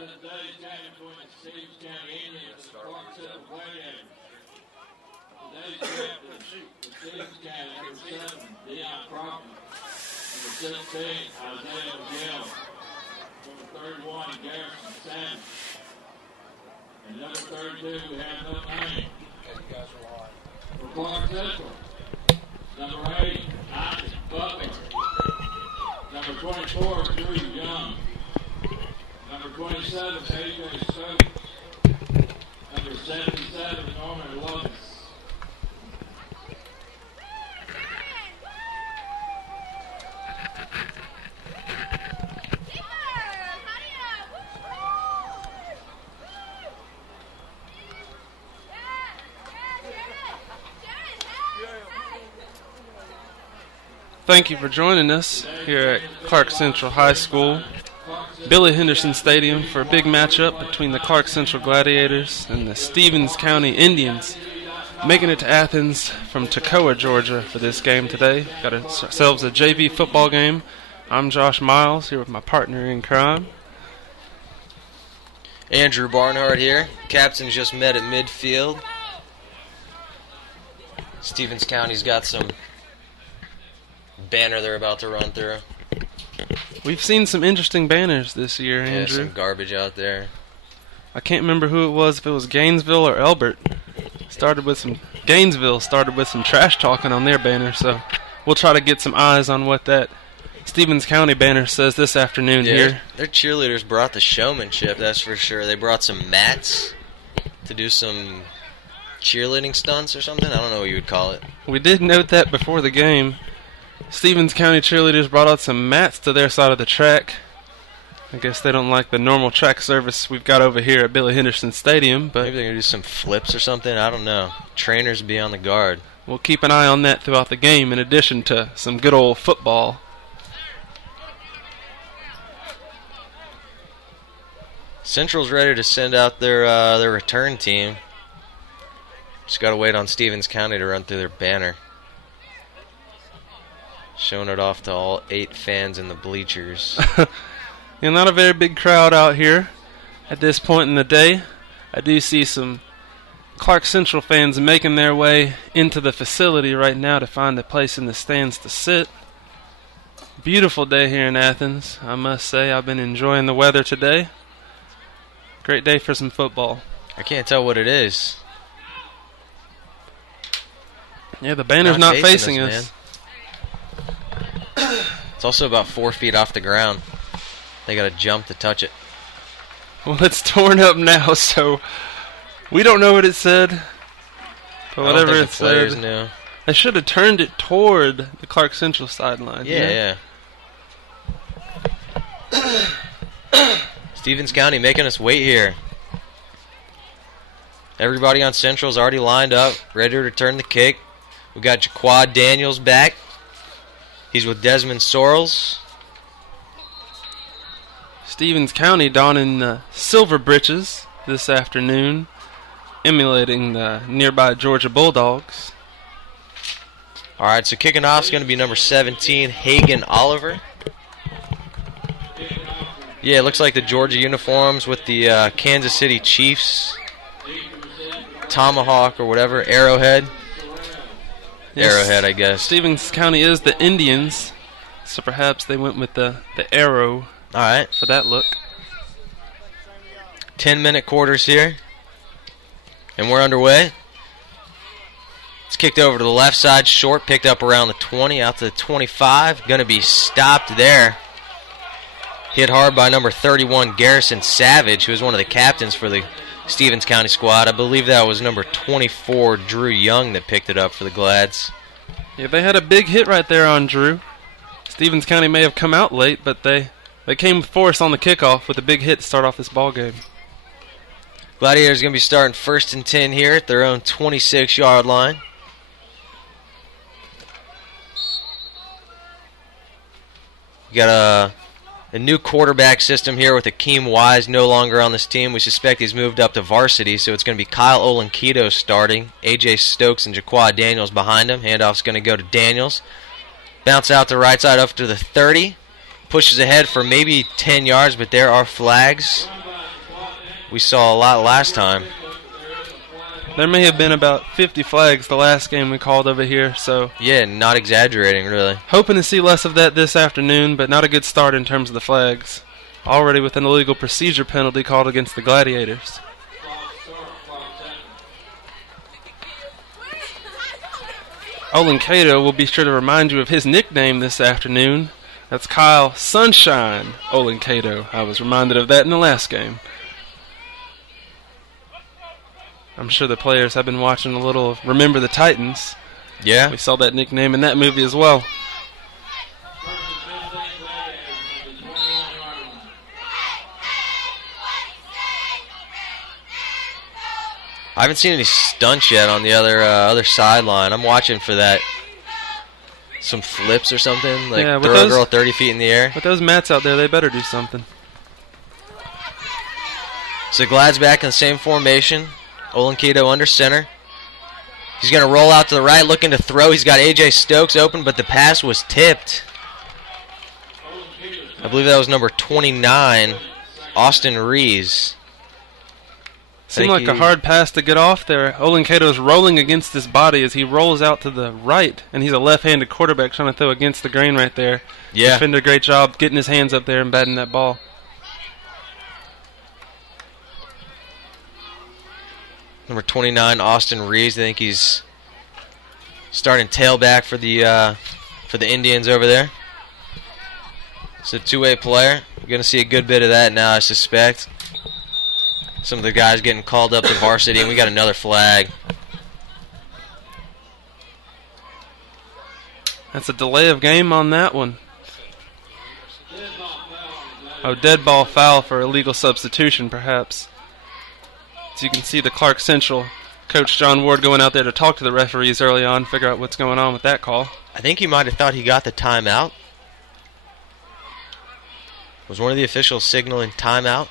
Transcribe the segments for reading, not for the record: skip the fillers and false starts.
to today's game between the Stevens County Indians and the Clarke Central Gladiators. Today's captains, the Stevens County number 7, Deion Crawford, number 16, Isaiah Miguel, number 31, Garrison Savage, and number 32, we have no name. For Clarke Central, number 8, Isaac Butler, number 24, Drew Young, number 27, AJ Stokes, number 77, Norman Lewis. Thank you for joining us here at Clarke Central High School, Billy Henderson Stadium, for a big matchup between the Clarke Central Gladiators and the Stevens County Indians. Making it to Athens from Toccoa, Georgia for this game today. Got ourselves a JV football game. I'm Josh Miles here with my partner in crime, Andrew Barnhart here. Captains just met at midfield. Stevens County's got some banner they're about to run through. We've seen some interesting banners this year, Andrew. Yeah, some garbage out there. I can't remember who it was, if it was Gainesville or Elbert. Gainesville started with some trash talking on their banner, so we'll try to get some eyes on what that Stevens County banner says this afternoon here. Their cheerleaders brought the showmanship, that's for sure. They brought some mats to do some cheerleading stunts or something. I don't know what you would call it. We did note that before the game. Stevens County cheerleaders brought out some mats to their side of the track. I guess they don't like the normal track service we've got over here at Billy Henderson Stadium, but maybe they're going to do some flips or something. I don't know. Trainers be on the guard. We'll keep an eye on that throughout the game, in addition to some good old football. Central's ready to send out their return team. Just got to wait on Stevens County to run through their banner. Showing it off to all 8 fans in the bleachers. Yeah, not a very big crowd out here at this point in the day. I do see some Clarke Central fans making their way into the facility right now to find a place in the stands to sit. Beautiful day here in Athens, I must say. I've been enjoying the weather today. Great day for some football. I can't tell what it is. Yeah, the banner's not facing us. Man. It's also about 4 feet off the ground. They got to jump to touch it. Well, it's torn up now, so we don't know what it said. But whatever it said, they should have turned it toward the Clarke Central sideline. Yeah. Stevens County making us wait here. Everybody on Central's already lined up, ready to return the kick. We got Jaquad Daniels back. He's with Desmond Sorrells. Stevens County donning silver breeches this afternoon, emulating the nearby Georgia Bulldogs. All right, so kicking off is going to be number 17, Hagen Oliver. Yeah, it looks like the Georgia uniforms with the Kansas City Chiefs tomahawk or whatever, arrowhead. Yes, arrowhead, I guess. Stevens County is the Indians, so perhaps they went with the arrow. All right, for that look. 10-minute quarters here, and we're underway. It's kicked over to the left side, short, picked up around the 20, out to the 25. Going to be stopped there. Hit hard by number 31, Garrison Savage, who is one of the captains for the Stevens County squad. I believe that was number 24, Drew Young, that picked it up for the Glads. Yeah, they had a big hit right there on Drew. Stevens County may have come out late, but they came with force on the kickoff with a big hit to start off this ball game. Gladiators going to be starting 1st and 10 here at their own 26-yard line. You got a new quarterback system here with Akeem Wise no longer on this team. We suspect he's moved up to varsity, so it's going to be Kyle Olenketo starting. A.J. Stokes and Jaquad Daniels behind him. Handoff's going to go to Daniels. Bounce out the right side up to the 30. Pushes ahead for maybe 10 yards, but there are flags. we saw a lot last time. There may have been about 50 flags the last game we called over here, so... Yeah, not exaggerating, really. Hoping to see less of that this afternoon, but not a good start in terms of the flags. Already with an illegal procedure penalty called against the Gladiators. Olin Cato will be sure to remind you of his nickname this afternoon. That's Kyle Sunshine Olin Cato. I was reminded of that in the last game. I'm sure the players have been watching a little of Remember the Titans. Yeah. We saw that nickname in that movie as well. I haven't seen any stunts yet on the other sideline. I'm watching for that. Some flips or something, like throw a girl 30 feet in the air. With those mats out there, they better do something. So Glad's back in the same formation. Olin Cato under center. He's going to roll out to the right, looking to throw. He's got A.J. Stokes open, but the pass was tipped. I believe that was number 29, Austin Rees. Seemed like a hard pass to get off there. Olin Cato's rolling against his body as he rolls out to the right, and he's a left-handed quarterback trying to throw against the grain right there. Yeah. Defender, a great job getting his hands up there and batting that ball. Number 29, Austin Rees. I think he's starting tailback for the Indians over there. It's a two-way player. We're going to see a good bit of that now, I suspect. Some of the guys getting called up to varsity, and we got another flag. That's a delay of game on that one. Oh, dead ball foul for illegal substitution, perhaps. As you can see, the Clarke Central coach John Ward going out there to talk to the referees early on, figure out what's going on with that call. I think he might have thought he got the timeout. Was one of the officials signaling timeout?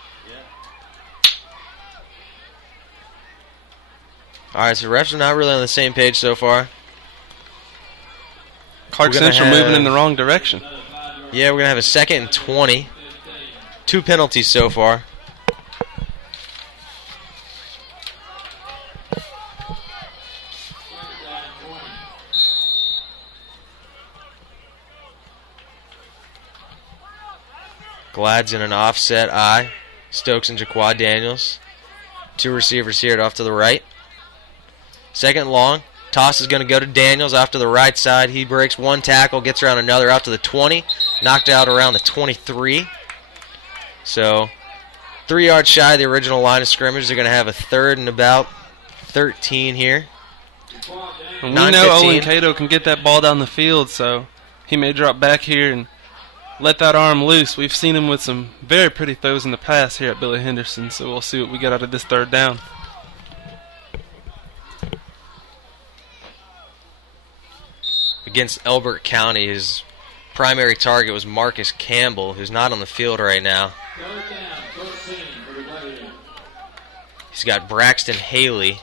Alright, so the refs are not really on the same page so far. Clarke Central moving in the wrong direction. Yeah, we're going to have a 2nd and 20. 2 penalties so far. Glad's in an offset eye. Stokes and Jaquad Daniels. 2 receivers here off to the right. 2nd long. Toss is going to go to Daniels off to the right side. He breaks one tackle, gets around another out to the 20. Knocked out around the 23. So 3 yards shy of the original line of scrimmage. They're going to have a 3rd and about 13 here. And we know Olin Cato can get that ball down the field, so he may drop back here and let that arm loose. We've seen him with some very pretty throws in the past here at Billy Henderson, so we'll see what we get out of this 3rd down. Against Elbert County, his primary target was Marcus Campbell, who's not on the field right now. He's got Braxton Haley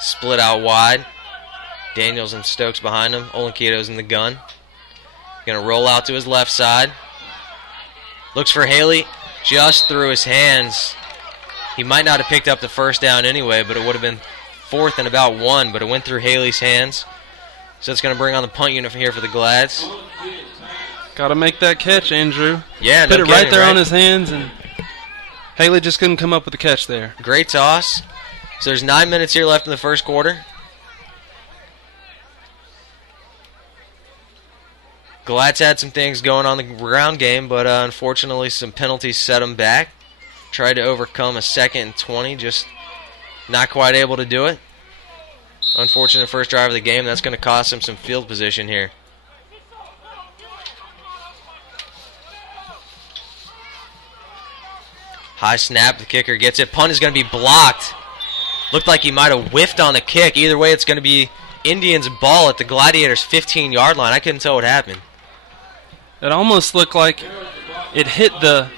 split out wide. Daniels and Stokes behind him. Olin Cato's in the gun. Going to roll out to his left side. Looks for Haley. Just through his hands. He might not have picked up the 1st down anyway, but it would have been 4th and about 1, but it went through Haley's hands. So it's going to bring on the punt unit from here for the Glads. Got to make that catch, Andrew. Yeah, put it right there on his hands, and Haley just couldn't come up with the catch there. Great toss. So there's 9 minutes here left in the 1st quarter. Glad's had some things going on the ground game, but unfortunately some penalties set him back. Tried to overcome a 2nd and 20, just not quite able to do it. Unfortunate first drive of the game. That's going to cost him some field position here. High snap. The kicker gets it. Punt is going to be blocked. Looked like he might have whiffed on the kick. Either way, it's going to be Indians' ball at the Gladiators' 15-yard line. I couldn't tell what happened. It almost looked like it hit the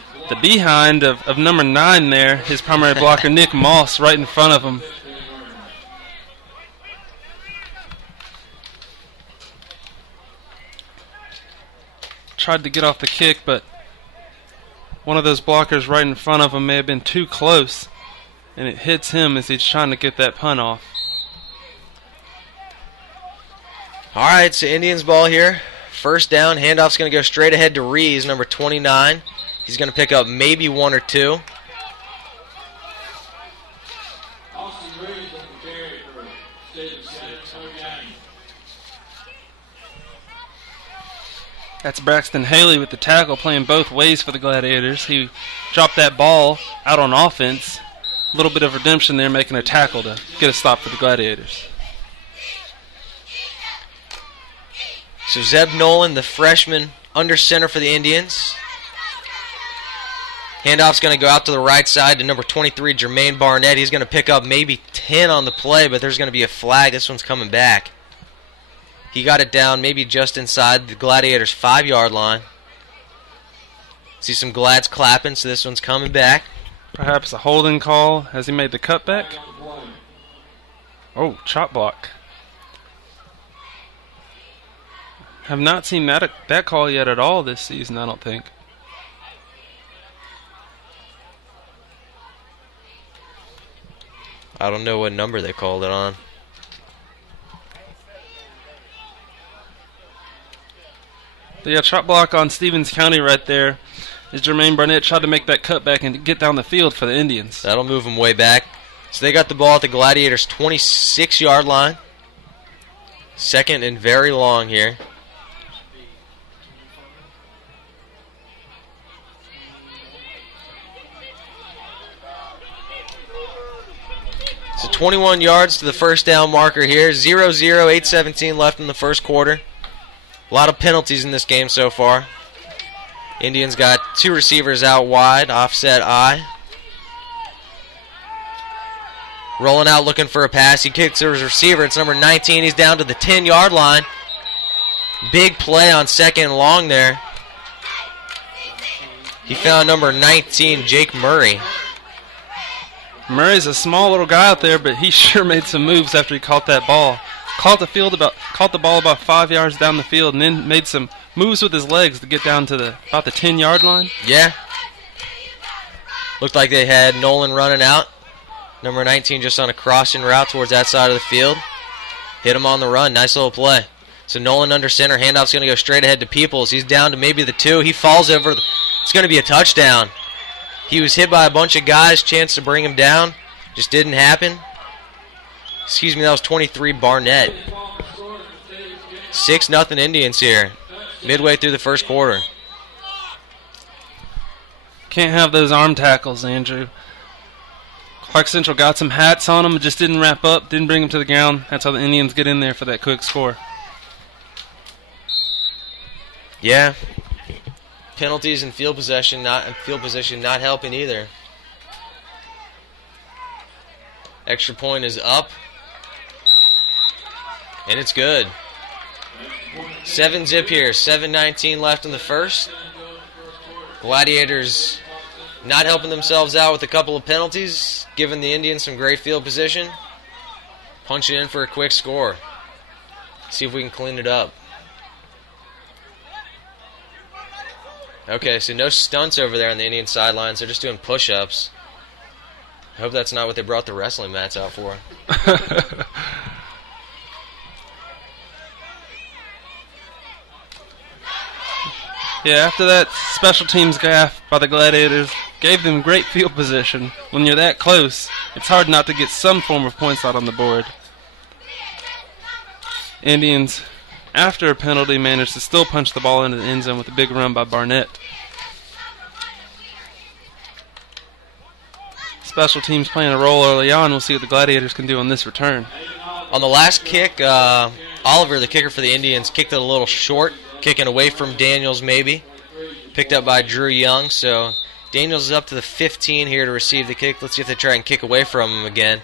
behind of number 9 there, his primary blocker, Nick Moss, right in front of him. Tried to get off the kick, but one of those blockers right in front of him may have been too close, and it hits him as he's trying to get that punt off. All right, so Indians ball here. First down, handoff's going to go straight ahead to Rees, number 29. He's going to pick up maybe 1 or 2. That's Braxton Haley with the tackle, playing both ways for the Gladiators. He dropped that ball out on offense. A little bit of redemption there, making a tackle to get a stop for the Gladiators. So Zeb Nolan, the freshman, under center for the Indians. Handoff's going to go out to the right side to number 23, Jermaine Barnett. He's going to pick up maybe 10 on the play, but there's going to be a flag. This one's coming back. He got it down maybe just inside the Gladiators' 5-yard line. See some Glads clapping, so this one's coming back. Perhaps a holding call. Has he made the cutback? Oh, chop block. Have not seen that call yet at all this season, I don't think. I don't know what number they called it on. Yeah, chop block on Stevens County right there. As Jermaine Barnett tried to make that cutback and get down the field for the Indians. That'll move them way back. So they got the ball at the Gladiators' 26-yard line. Second and very long here. So 21 yards to the first down marker here. 0-0, 8:17 left in the first quarter. A lot of penalties in this game so far. Indians got 2 receivers out wide, offset I. Rolling out looking for a pass. He kicks to his receiver. It's number 19. He's down to the 10-yard line. Big play on second and long there. He found number 19, Jake Murray. Murray's a small little guy out there, but he sure made some moves after he caught that ball. Caught the ball about 5 yards down the field, and then made some moves with his legs to get down to about the 10-yard line. Yeah. Looked like they had Nolan running out. Number 19 just on a crossing route towards that side of the field. Hit him on the run. Nice little play. So Nolan under center. Handoff's going to go straight ahead to Peoples. He's down to maybe the 2. He falls over. It's going to be a touchdown. He was hit by a bunch of guys. Chance to bring him down. Just didn't happen. Excuse me, that was 23 Barnett. 6-0 Indians here. Midway through the first quarter. Can't have those arm tackles, Andrew. Clarke Central got some hats on him, just didn't wrap up, didn't bring him to the ground. That's how the Indians get in there for that quick score. Yeah. Penalties and field position not helping either. Extra point is up. And it's good. 7-zip here. 7:19 left in the first. Gladiators not helping themselves out with a couple of penalties, giving the Indians some great field position. Punch it in for a quick score. See if we can clean it up. Okay, so no stunts over there on the Indian sidelines. They're just doing push-ups. I hope that's not what they brought the wrestling mats out for. Yeah, after that special teams gaff by the Gladiators gave them great field position. When you're that close, it's hard not to get some form of points out on the board. Indians, after a penalty, managed to still punch the ball into the end zone with a big run by Barnett. Special teams playing a role early on. We'll see what the Gladiators can do on this return. On the last kick, Oliver, the kicker for the Indians, kicked it a little short, kicking away from Daniels maybe. Picked up by Drew Young, so Daniels is up to the 15 here to receive the kick. Let's see if they try and kick away from him again.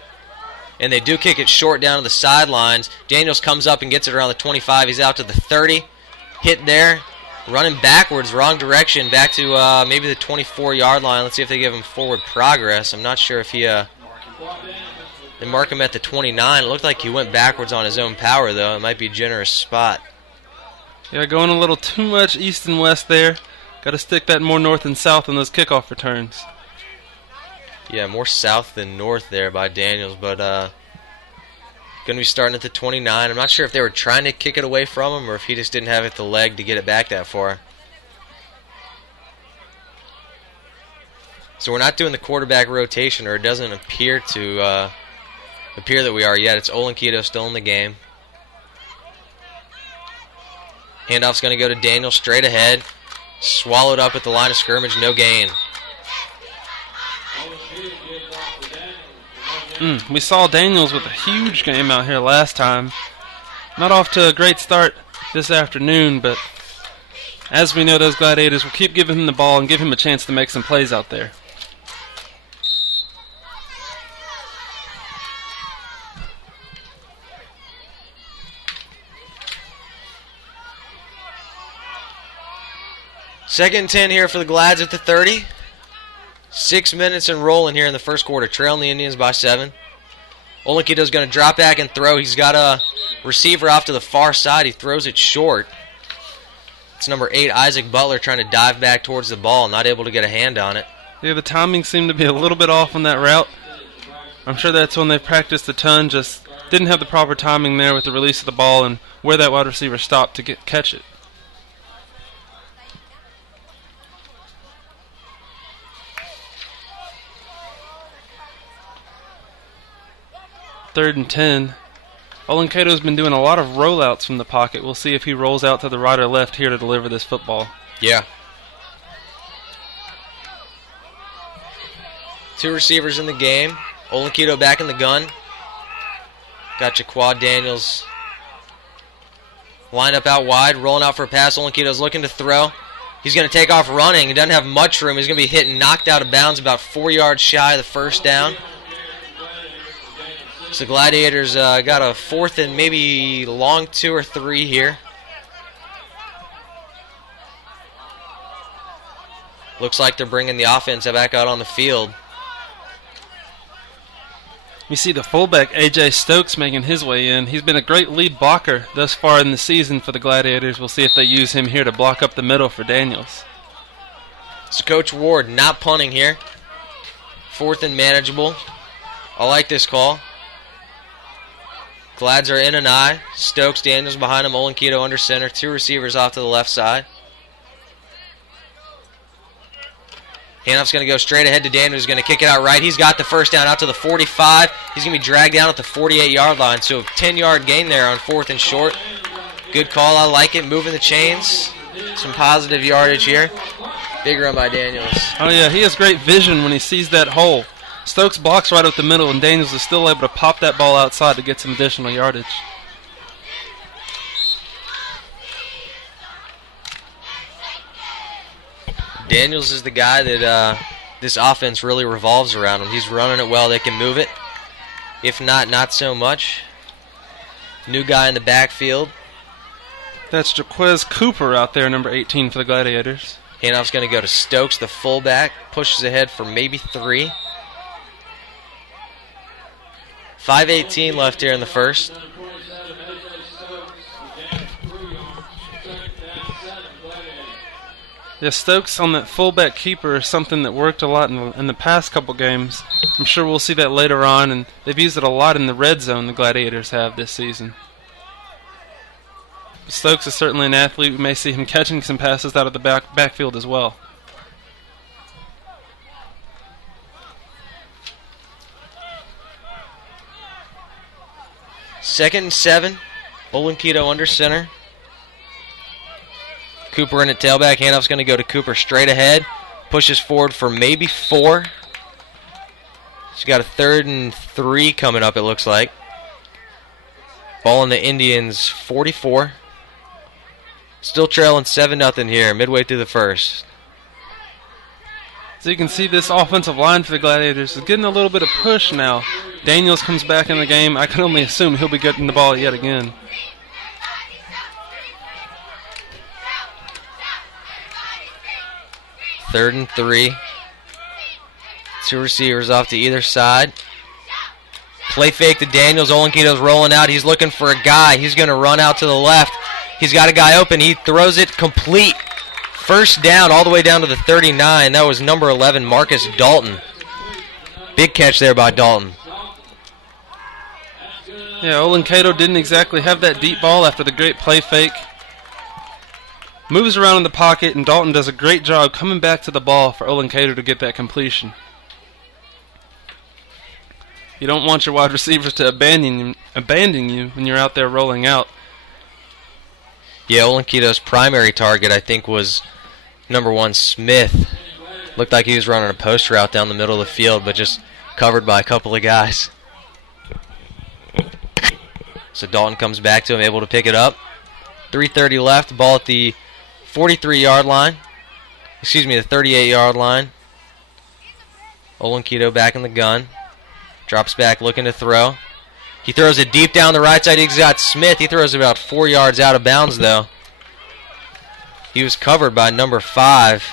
And they do kick it short down to the sidelines. Daniels comes up and gets it around the 25. He's out to the 30. Hit there. Running backwards, wrong direction, back to maybe the 24-yard line. Let's see if they give him forward progress. I'm not sure if he... They mark him at the 29. It looked like he went backwards on his own power, though. It might be a generous spot. Yeah, going a little too much east and west there. Got to stick that more north and south on those kickoff returns. Yeah, more south than north there by Daniels, but going to be starting at the 29. I'm not sure if they were trying to kick it away from him or if he just didn't have it the leg to get it back that far. So we're not doing the quarterback rotation, or it doesn't appear to appear that we are yet. It's Olenkito still in the game. Handoff's going to go to Daniel straight ahead. Swallowed up at the line of scrimmage, no gain. We saw Daniels with a huge game out here last time. Not off to a great start this afternoon, but as we know, those Gladiators will keep giving him the ball and give him a chance to make some plays out there. Second and 10 here for the Glads at the 30. 6 minutes and rolling here in the first quarter, trailing the Indians by 7. Olenkito's going to drop back and throw. He's got a receiver off to the far side. He throws it short. It's number 8, Isaac Butler, trying to dive back towards the ball, not able to get a hand on it. Yeah, the timing seemed to be a little bit off on that route. I'm sure that's when they practiced a ton, just didn't have the proper timing there with the release of the ball and where that wide receiver stopped to catch it. Third and 10. Olenkito's been doing a lot of rollouts from the pocket. We'll see if he rolls out to the right or left here to deliver this football. Yeah. 2 receivers in the game. Olenkito back in the gun. Got Jaquad Daniels lined up out wide, rolling out for a pass. Olenkito's looking to throw. He's going to take off running. He doesn't have much room. He's going to be hit and knocked out of bounds about 4 yards shy of the first down. So Gladiators got a 4th and maybe long 2 or 3 here. Looks like they're bringing the offense back out on the field. We see the fullback, A.J. Stokes, making his way in. He's been a great lead blocker thus far in the season for the Gladiators. We'll see if they use him here to block up the middle for Daniels. So Coach Ward not punting here. 4th and manageable. I like this call. Glads are in and I. Stokes, Daniels behind him. Olenkito under center. 2 receivers off to the left side. Handoff's going to go straight ahead to Daniels. He's going to kick it out right. He's got the first down out to the 45. He's going to be dragged down at the 48-yard line. So a 10-yard gain there on 4th and short. Good call. I like it. Moving the chains. Some positive yardage here. Big run by Daniels. Oh, yeah. He has great vision when he sees that hole. Stokes blocks right up the middle, and Daniels is still able to pop that ball outside to get some additional yardage. Daniels is the guy that this offense really revolves around him. He's running it well. They can move it. If not, not so much. New guy in the backfield. That's Jaquez Cooper out there, number 18 for the Gladiators. Handoff's going to go to Stokes, the fullback. Pushes ahead for maybe 3. 5:18 left here in the first. Yeah, Stokes on that fullback keeper is something that worked a lot in the past couple games. I'm sure we'll see that later on, and they've used it a lot in the red zone, the Gladiators have this season. But Stokes is certainly an athlete. We may see him catching some passes out of the backfield as well. Second and 7. Olenkito under center. Cooper in at tailback. Handoff's going to go to Cooper straight ahead. Pushes forward for maybe 4. He's got a 3rd and 3 coming up, it looks like. Ball in the Indians' 44. Still trailing 7-0 here, midway through the first. So you can see this offensive line for the Gladiators is getting a little bit of push now. Daniels comes back in the game. I can only assume he'll be getting the ball yet again. Third and 3. 2 receivers off to either side. Play fake to Daniels. Olenkito's rolling out. He's looking for a guy. He's going to run out to the left. He's got a guy open. He throws it complete First down all the way down to the 39. That was number 11, Marcus Dalton. Big catch there by Dalton. Yeah, Olenkato didn't exactly have that deep ball after the great play fake. Moves around in the pocket, and Dalton does a great job coming back to the ball for Olenkato to get that completion. You don't want your wide receivers to abandon you when you're out there rolling out. Yeah, Olenkato's primary target, I think, was number 1, Smith. Looked like he was running a post route down the middle of the field, but just covered by a couple of guys. So Dalton comes back to him, able to pick it up. 3:30 left, ball at the 43-yard line. Excuse me, the 38-yard line. Olenkato back in the gun. Drops back looking to throw. He throws it deep down the right side. He's got Smith. He throws about 4 yards out of bounds, though. He was covered by number 5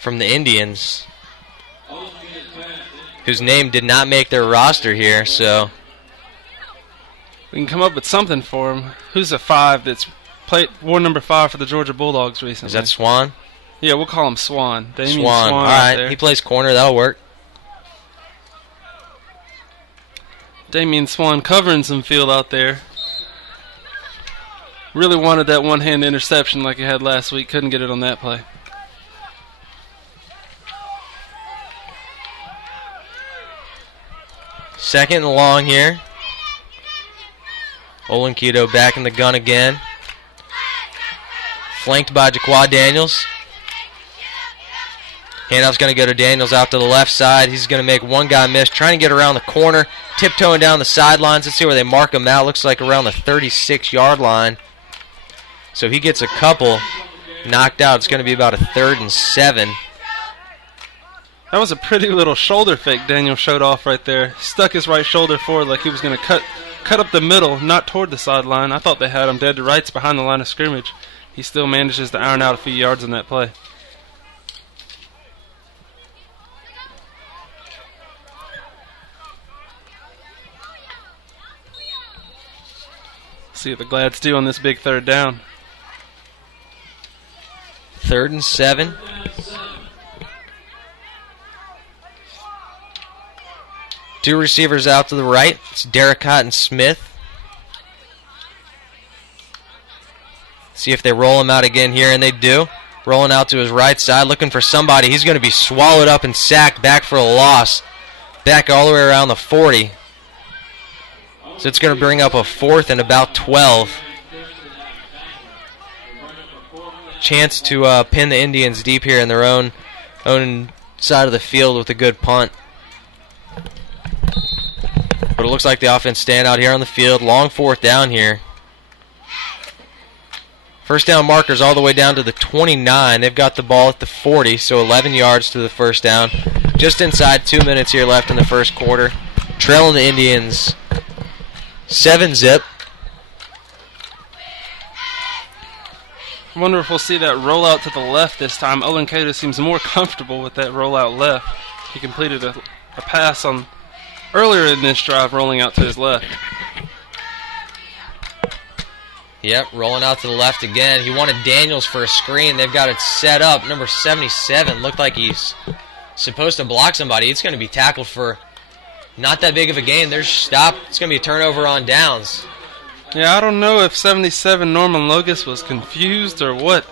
from the Indians, whose name did not make their roster here, so we can come up with something for him. Who's a 5 that's wore number 5 for the Georgia Bulldogs recently? Is that Swan? Yeah, we'll call him Swan. Damian Swan. All right, there. He plays corner. That'll work. Damian Swan covering some field out there. Really wanted that one-hand interception like he had last week. Couldn't get it on that play. Second and long here. Olenkato back in the gun again. Flanked by Jaquad Daniels. Handoff's going to go to Daniels out to the left side. He's going to make one guy miss. Trying to get around the corner. Tiptoeing down the sidelines. Let's see where they mark him out. Looks like around the 36-yard line. So he gets a couple knocked out. It's going to be about a 3rd and 7. That was a pretty little shoulder fake Daniel showed off right there. Stuck his right shoulder forward like he was going to cut up the middle, not toward the sideline. I thought they had him dead to rights behind the line of scrimmage. He still manages to iron out a few yards in that play. See what the Glads do on this big 3rd down. 3rd and 7. Two receivers out to the right. It's Derricott and Smith. See if they roll him out again here, and they do. Rolling out to his right side, looking for somebody. He's going to be swallowed up and sacked back for a loss. Back all the way around the 40. So it's going to bring up a 4th and about 12. Chance to pin the Indians deep here in their own side of the field with a good punt. But it looks like the offense stand out here on the field. Long 4th down here. First down markers all the way down to the 29. They've got the ball at the 40, so 11 yards to the first down. Just inside 2 minutes here left in the first quarter. Trailing the Indians 7-zip. I wonder if we'll see that rollout to the left this time. Olenkato seems more comfortable with that rollout left. He completed a pass on earlier in this drive, rolling out to his left. Yep, rolling out to the left again. He wanted Daniels for a screen. They've got it set up. Number 77 looked like he's supposed to block somebody. It's going to be tackled for not that big of a gain. There's stop. It's going to be a turnover on downs. Yeah, I don't know if 77 Norman Logus was confused or what.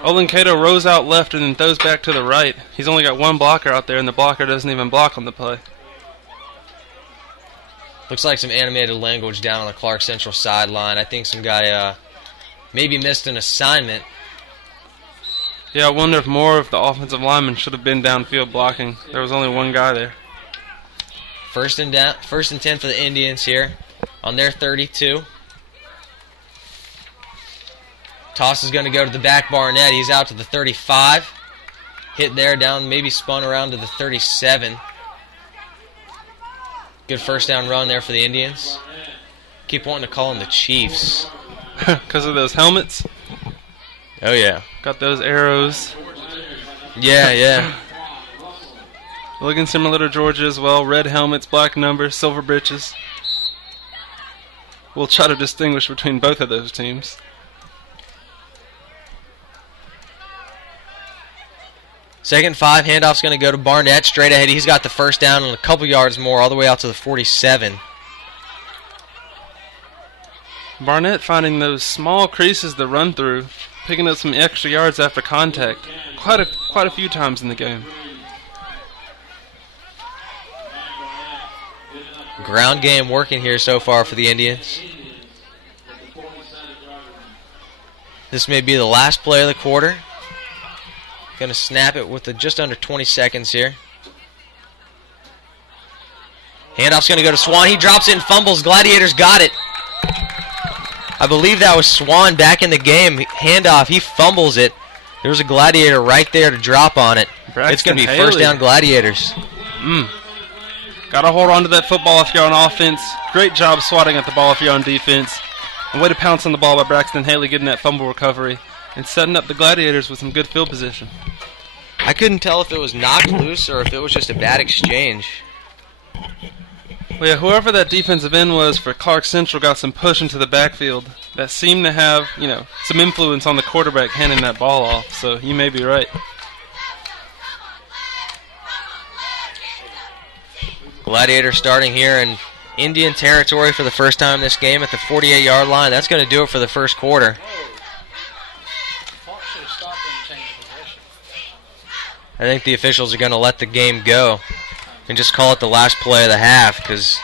Olenkato rows out left and then throws back to the right. He's only got one blocker out there, and the blocker doesn't even block on the play. Looks like some animated language down on the Clarke Central sideline. I think some guy maybe missed an assignment. Yeah, I wonder if more of the offensive linemen should have been downfield blocking. There was only one guy there. First and 10 for the Indians here on their 32. Toss is going to go to the back Barnett. He's out to the 35. Hit there, down, maybe spun around to the 37. Good first down run there for the Indians. Keep wanting to call them the Chiefs. Because of those helmets? Oh, yeah. Got those arrows. Yeah. Looking similar to Georgia as well. Red helmets, black numbers, silver breeches. We'll try to distinguish between both of those teams. 2nd 5, handoff's going to go to Barnett straight ahead. He's got the first down and a couple yards more all the way out to the 47. Barnett finding those small creases to run through, picking up some extra yards after contact quite a few times in the game. Ground game working here so far for the Indians. This may be the last play of the quarter. Going to snap it with just under 20 seconds here. Handoff's going to go to Swan. He drops it and fumbles. Gladiators got it. I believe that was Swan back in the game. Handoff, he fumbles it. There was a Gladiator right there to drop on it. It's going to be first down Gladiators. Got to hold on to that football if you're on offense. Great job swatting at the ball if you're on defense. And way to pounce on the ball by Braxton Haley getting that fumble recovery and setting up the Gladiators with some good field position. I couldn't tell if it was knocked loose or if it was just a bad exchange. Well, yeah, whoever that defensive end was for Clarke Central got some push into the backfield that seemed to have, some influence on the quarterback handing that ball off. So you may be right. Gladiator starting here in Indian territory for the first time this game at the 48-yard line. That's going to do it for the first quarter. I think the officials are going to let the game go and just call it the last play of the half because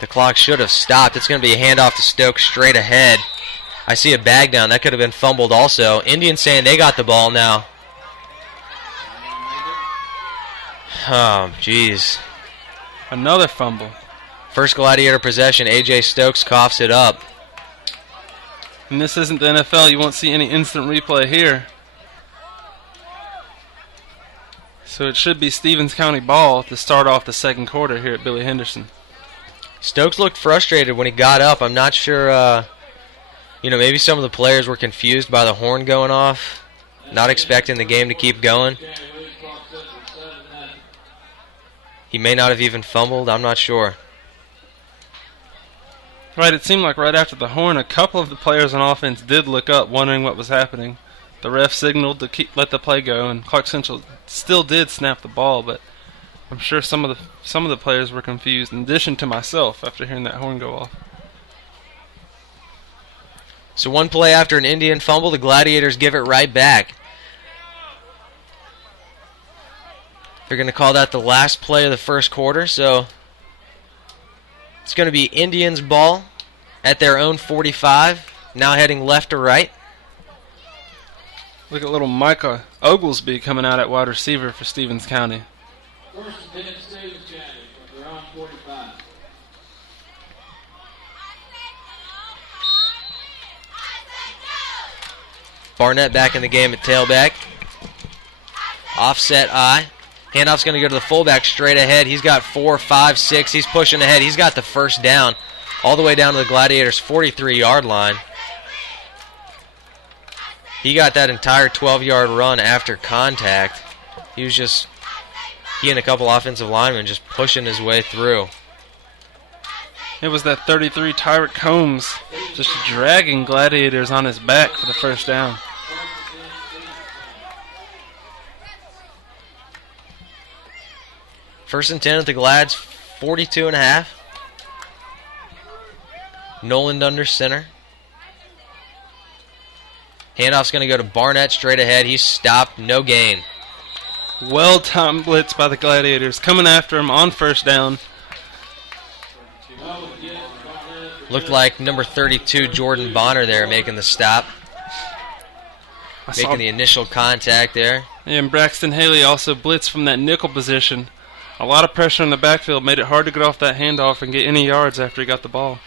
the clock should have stopped. It's going to be a handoff to Stokes straight ahead. I see a bag down. That could have been fumbled also. Indians saying they got the ball now. Oh, jeez. Another fumble. First Gladiator possession. A.J. Stokes coughs it up. And this isn't the NFL. You won't see any instant replay here. So it should be Stevens County ball to start off the second quarter here at Billy Henderson. Stokes looked frustrated when he got up. I'm not sure, maybe some of the players were confused by the horn going off, not expecting the game to keep going. He may not have even fumbled. I'm not sure. Right, it seemed like right after the horn, a couple of the players on offense did look up, wondering what was happening. The ref signaled to let the play go, and Clarke Central still did snap the ball, but I'm sure some of the players were confused, in addition to myself, after hearing that horn go off. So one play after an Indian fumble, the Gladiators give it right back. They're going to call that the last play of the first quarter, so it's going to be Indians ball at their own 45, now heading left to right. Look at little Micah Oglesby coming out at wide receiver for Stevens County. First and 10, Stevens County, at their own 45. Barnett back in the game at tailback. Offset I. Handoff's going to go to the fullback straight ahead. He's got 4, 5, 6. He's pushing ahead. He's got the first down all the way down to the Gladiators' 43-yard line. He got that entire 12-yard run after contact. He and a couple offensive linemen just pushing his way through. It was that 33 Tyrant Combs just dragging Gladiators on his back for the first down. First and 10 at the Glads, 42.5. Noland under center. Handoff's going to go to Barnett straight ahead. He's stopped, no gain. Well-timed blitz by the Gladiators, coming after him on first down. Looked like number 32, Jordan Bonner there, making the stop. Making the initial contact there. And Braxton Haley also blitzed from that nickel position. A lot of pressure in the backfield made it hard to get off that handoff and get any yards after he got the ball.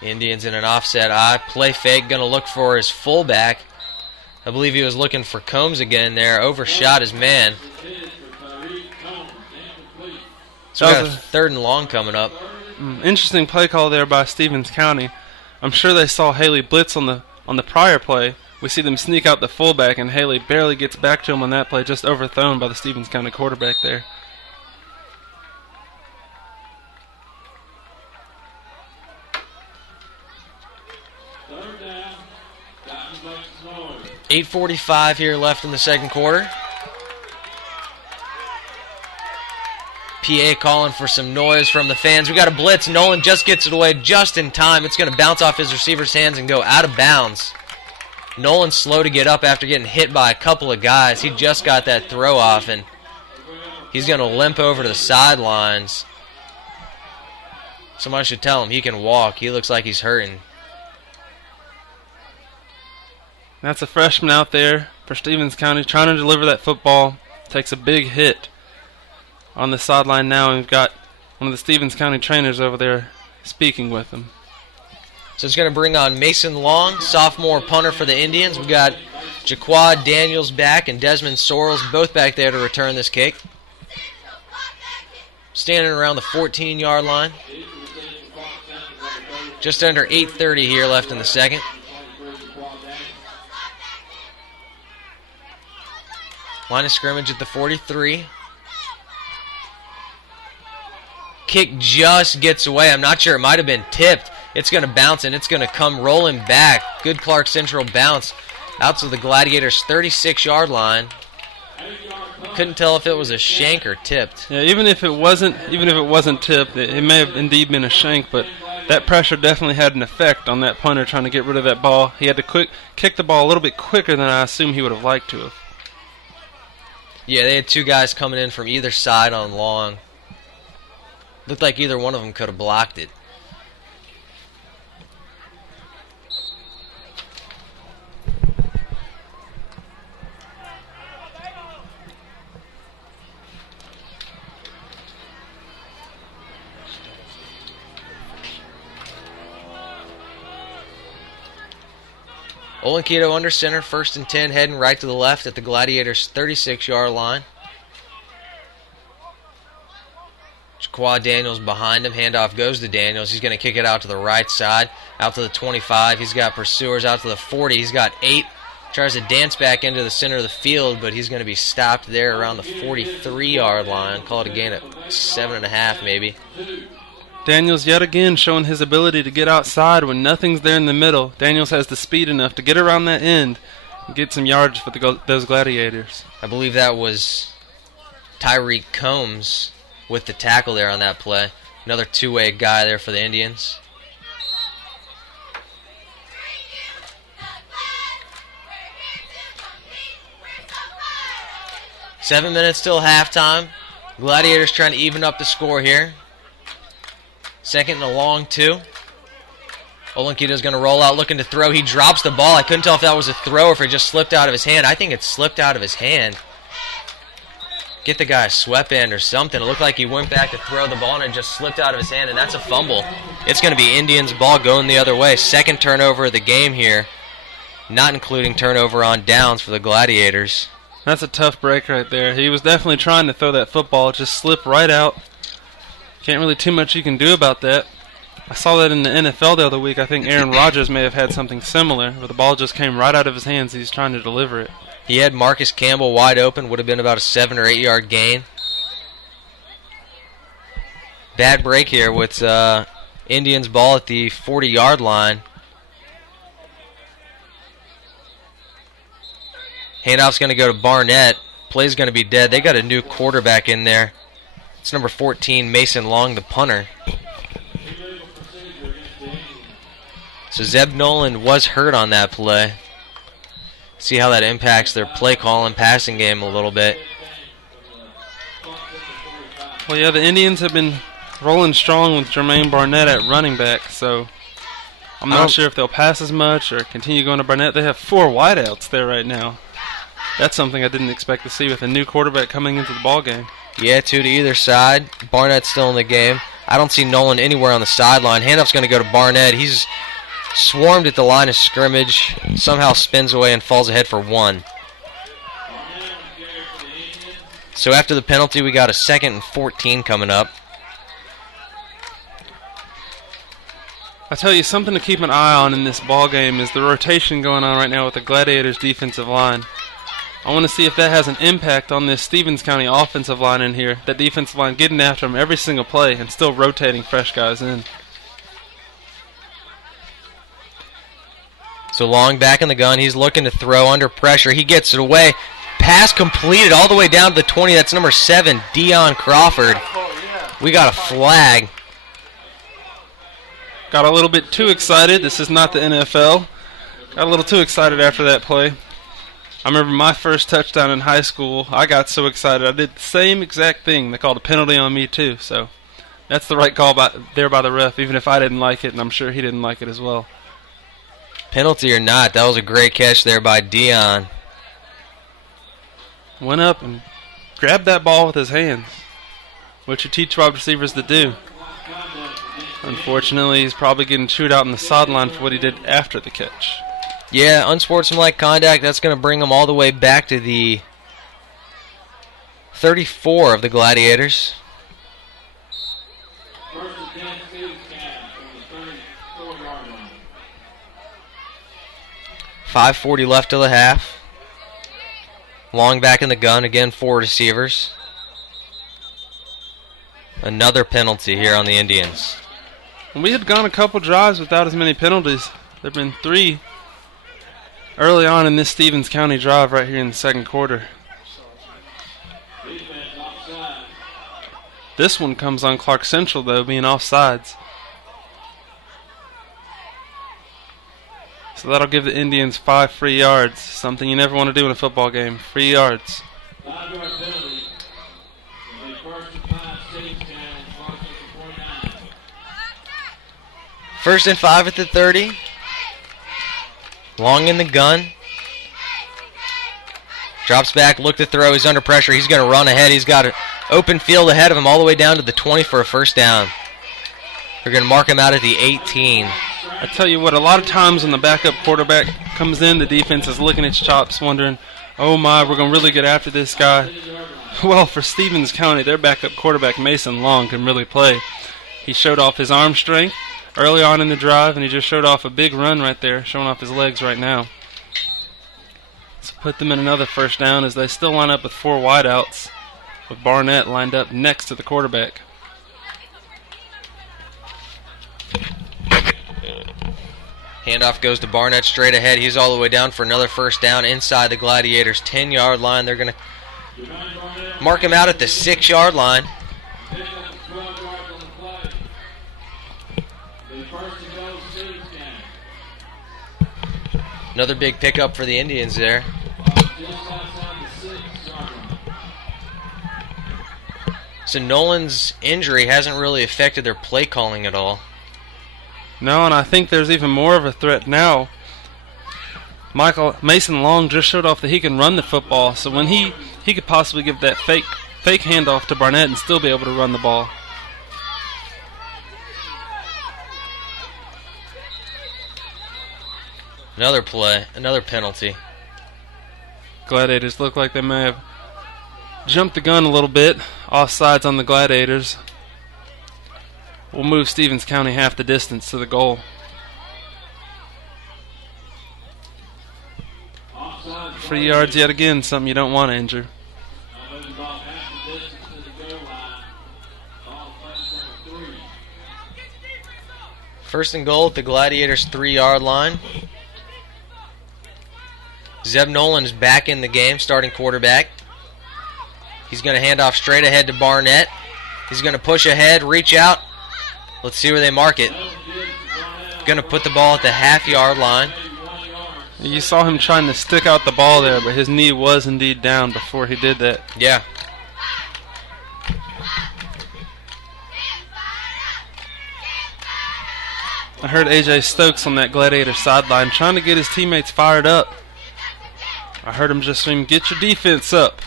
Indians in an offset I. Play fake, going to look for his fullback. I believe he was looking for Combs again there. Overshot his man. So we got a third and long coming up. Interesting play call there by Stevens County. I'm sure they saw Haley blitz on the prior play. We see them sneak out the fullback, and Haley barely gets back to him on that play, just overthrown by the Stevens County quarterback there. 8:45 here left in the second quarter. PA calling for some noise from the fans. We got a blitz. Nolan just gets it away just in time. It's going to bounce off his receiver's hands and go out of bounds. Nolan's slow to get up after getting hit by a couple of guys. He just got that throw off, and he's going to limp over to the sidelines. Somebody should tell him he can walk. He looks like he's hurting. That's a freshman out there for Stevens County trying to deliver that football. Takes a big hit on the sideline now, and we've got one of the Stevens County trainers over there speaking with him. So it's going to bring on Mason Long, sophomore punter for the Indians. We've got Jaquad Daniels back and Desmond Sorrells both back there to return this kick. Standing around the 14-yard line. Just under 8:30 here left in the second. Line of scrimmage at the 43. Kick just gets away. I'm not sure. It might have been tipped. It's going to bounce, and it's going to come rolling back. Good Clarke Central bounce out to the Gladiators' 36-yard line. Couldn't tell if it was a shank or tipped. Yeah, even if it wasn't tipped, it may have indeed been a shank, but that pressure definitely had an effect on that punter trying to get rid of that ball. He had to kick the ball a little bit quicker than I assume he would have liked to have. Yeah, they had two guys coming in from either side on long. Looked like either one of them could have blocked it. Olenketo under center, 1st and 10, heading right to the left at the Gladiators' 36-yard line. Jaquad Daniels behind him. Handoff goes to Daniels. He's going to kick it out to the right side, out to the 25. He's got pursuers out to the 40. He's got 8. Tries to dance back into the center of the field, but he's going to be stopped there around the 43-yard line. Call it a gain of 7.5 maybe. Daniels yet again showing his ability to get outside when nothing's there in the middle. Daniels has the speed enough to get around that end and get some yards for those Gladiators. I believe that was Tyreek Combs with the tackle there on that play. Another two-way guy there for the Indians. Seven minutes till halftime. Gladiators trying to even up the score here. 2nd and a long 2. Olenkito's going to roll out looking to throw. He drops the ball. I couldn't tell if that was a throw or if it just slipped out of his hand. I think it slipped out of his hand. Get the guy a sweatband or something. It looked like he went back to throw the ball and it just slipped out of his hand, and that's a fumble. It's going to be Indians' ball going the other way. 2nd turnover of the game here, not including turnover on downs for the Gladiators. That's a tough break right there. He was definitely trying to throw that football. It just slipped right out. Can't really too much you can do about that. I saw that in the NFL the other week. I think Aaron Rodgers may have had something similar, where the ball just came right out of his hands. He's trying to deliver it. He had Marcus Campbell wide open. Would have been about a 7 or 8 yard gain. Bad break here with Indians ball at the 40-yard line. Handoff's going to go to Barnett. Play's going to be dead. They got a new quarterback in there. It's number 14, Mason Long, the punter. So Zeb Nolan was hurt on that play. See how that impacts their play call and passing game a little bit. Well, yeah, the Indians have been rolling strong with Jermaine Barnett at running back, so I'm not sure if they'll pass as much or continue going to Barnett. They have 4 wideouts there right now. That's something I didn't expect to see with a new quarterback coming into the ballgame. Yeah, 2 to either side. Barnett's still in the game. I don't see Nolan anywhere on the sideline. Handoff's going to go to Barnett. He's swarmed at the line of scrimmage, somehow spins away and falls ahead for 1. So after the penalty, we got a 2nd and 14 coming up. I tell you, something to keep an eye on in this ball game is the rotation going on right now with the Gladiators' defensive line. I want to see if that has an impact on this Stevens County offensive line in here. That defensive line getting after them every single play and still rotating fresh guys in. So Long back in the gun. He's looking to throw under pressure. He gets it away. Pass completed all the way down to the 20. That's number 7, Dion Crawford. We got a flag. Got a little bit too excited. This is not the NFL. Got a little too excited after that play. I remember my first touchdown in high school. I got so excited. I did the same exact thing. They called a penalty on me too. So that's the right call there by the ref, even if I didn't like it, and I'm sure he didn't like it as well. Penalty or not, that was a great catch there by Dion. Went up and grabbed that ball with his hands, which you teach wide receivers to do. Unfortunately, he's probably getting chewed out on the sideline for what he did after the catch. Yeah, unsportsmanlike conduct. That's going to bring him all the way back to the 34 of the Gladiators. First and 10, Stevens County from the 34-yard line. 5:40 left to the half. Long back in the gun, again 4 receivers. Another penalty here on the Indians. We had gone a couple drives without as many penalties. There have been 3 early on in this Stevens County drive right here in the second quarter. Defense offside. This one comes on Clarke Central, though, being offsides. So that'll give the Indians 5 free yards, something you never want to do in a football game. Free yards. 5-yard penalty. A first and 5, Stevens County, Clarke Central 49. First and 5 at the 30. Long in the gun. Drops back, look to throw. He's under pressure. He's going to run ahead. He's got an open field ahead of him all the way down to the 20 for a first down. They're going to mark him out at the 18. I tell you what, a lot of times when the backup quarterback comes in, the defense is licking its chops, wondering, oh my, we're going to really get after this guy. Well, for Stevens County, their backup quarterback, Mason Long, can really play. He showed off his arm strength early on in the drive, and he just showed off a big run right there, showing off his legs right now. Let's put them in another first down as they still line up with 4 wideouts, with Barnett lined up next to the quarterback. Handoff goes to Barnett straight ahead. He's all the way down for another first down inside the Gladiators' 10-yard line. They're going to mark him out at the 6-yard line. Pick up 12 yards on the play. The first to go, Stevens County. Another big pickup for the Indians there. Just outside the 6-yard line. So Nolan's injury hasn't really affected their play calling at all. No, and I think there's even more of a threat now. Mason Long just showed off that he can run the football, so when he could possibly give that fake handoff to Barnett and still be able to run the ball. Another play, another penalty. Gladiators look like they may have jumped the gun a little bit. Offsides on the Gladiators. We'll move Stevens County half the distance to the goal. Free yards yet again, something you don't want to injure. First and goal at the Gladiators' 3-yard line. Zeb Nolan's back in the game, starting quarterback. He's going to hand off straight ahead to Barnett. He's going to push ahead, reach out. Let's see where they mark it. Going to put the ball at the half-yard line. You saw him trying to stick out the ball there, but his knee was indeed down before he did that. Yeah. I heard A.J. Stokes on that Gladiator sideline trying to get his teammates fired up. I heard him just scream, "Get your defense up."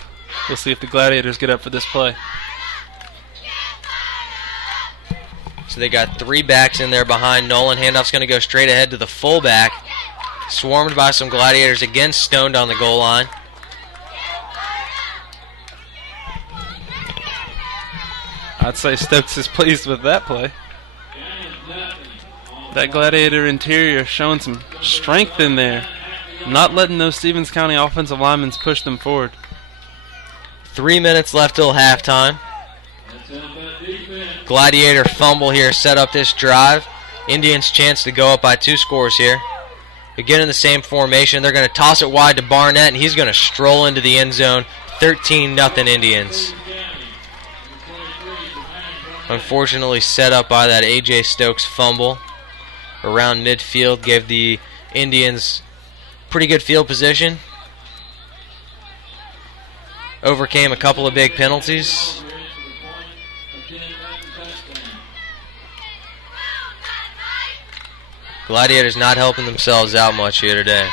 We'll see if the Gladiators get up for this play. So they got 3 backs in there behind Nolan. Handoff's going to go straight ahead to the fullback. Swarmed by some Gladiators, again stoned on the goal line. I'd say Stokes is pleased with that play. That Gladiator interior showing some strength in there. Not letting those Stevens County offensive linemen push them forward. 3 minutes left till halftime. Gladiator fumble here set up this drive. Indians chance to go up by 2 scores here. Again in the same formation. They're going to toss it wide to Barnett, and he's going to stroll into the end zone. 13-0 Indians. Unfortunately set up by that A.J. Stokes fumble around midfield. Gave the Indians pretty good field position. Overcame a couple of big penalties. Gladiators not helping themselves out much here today.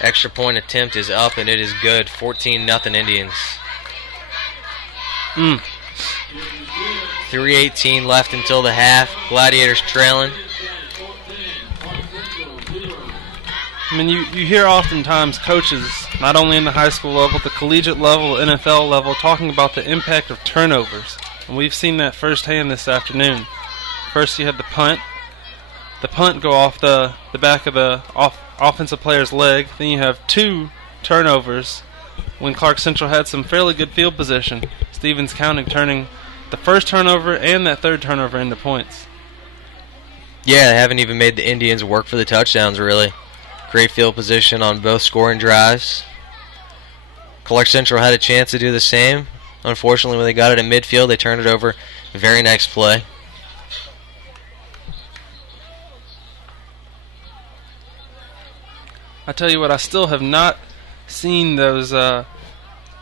Extra point attempt is up, and it is good. 14-0 Indians. 3:18 left until the half. Gladiators trailing. I mean, you hear oftentimes coaches, not only in the high school level, the collegiate level, NFL level, talking about the impact of turnovers. And we've seen that firsthand this afternoon. First you had the punt. The punt go off the back of the offensive player's leg. Then you have 2 turnovers when Clarke Central had some fairly good field position. Stevens County turning the first turnover and that third turnover into points. Yeah, they haven't even made the Indians work for the touchdowns, really. Great field position on both scoring drives. Clarke Central had a chance to do the same. Unfortunately, when they got it in midfield, they turned it over the very next play. I tell you what, I still have not seen those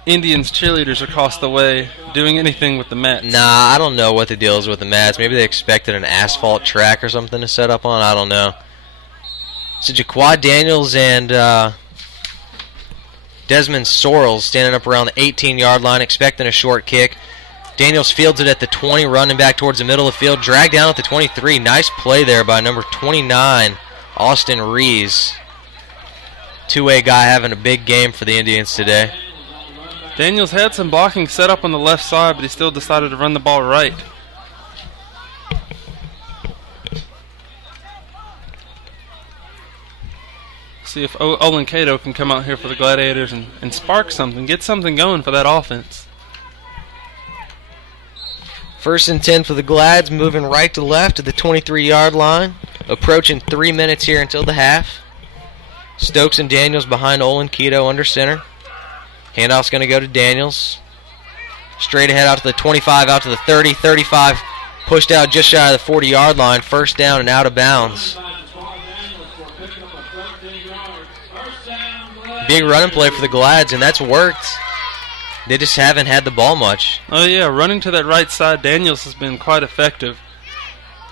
Indians cheerleaders across the way doing anything with the mats. Nah, I don't know what the deal is with the mats. Maybe they expected an asphalt track or something to set up on. I don't know. So Jaquad Daniels and Desmond Sorrells standing up around the 18-yard line, expecting a short kick. Daniels fields it at the 20, running back towards the middle of the field. Dragged down at the 23. Nice play there by number 29, Austin Rees. Two-way guy having a big game for the Indians today. Daniels had some blocking set up on the left side, but he still decided to run the ball right. See if Olin Cato can come out here for the Gladiators and spark something, get something going for that offense. 1st and 10 for the Glads, moving right to left at the 23-yard line. Approaching 3 minutes here until the half. Stokes and Daniels behind Olin Cato under center. Handoff's going to go to Daniels. Straight ahead out to the 25, out to the 30, 35. Pushed out just shy of the 40-yard line. 1st down and out of bounds. Big running play for the Glads, and that's worked. They just haven't had the ball much. Oh, yeah, running to that right side, Daniels has been quite effective.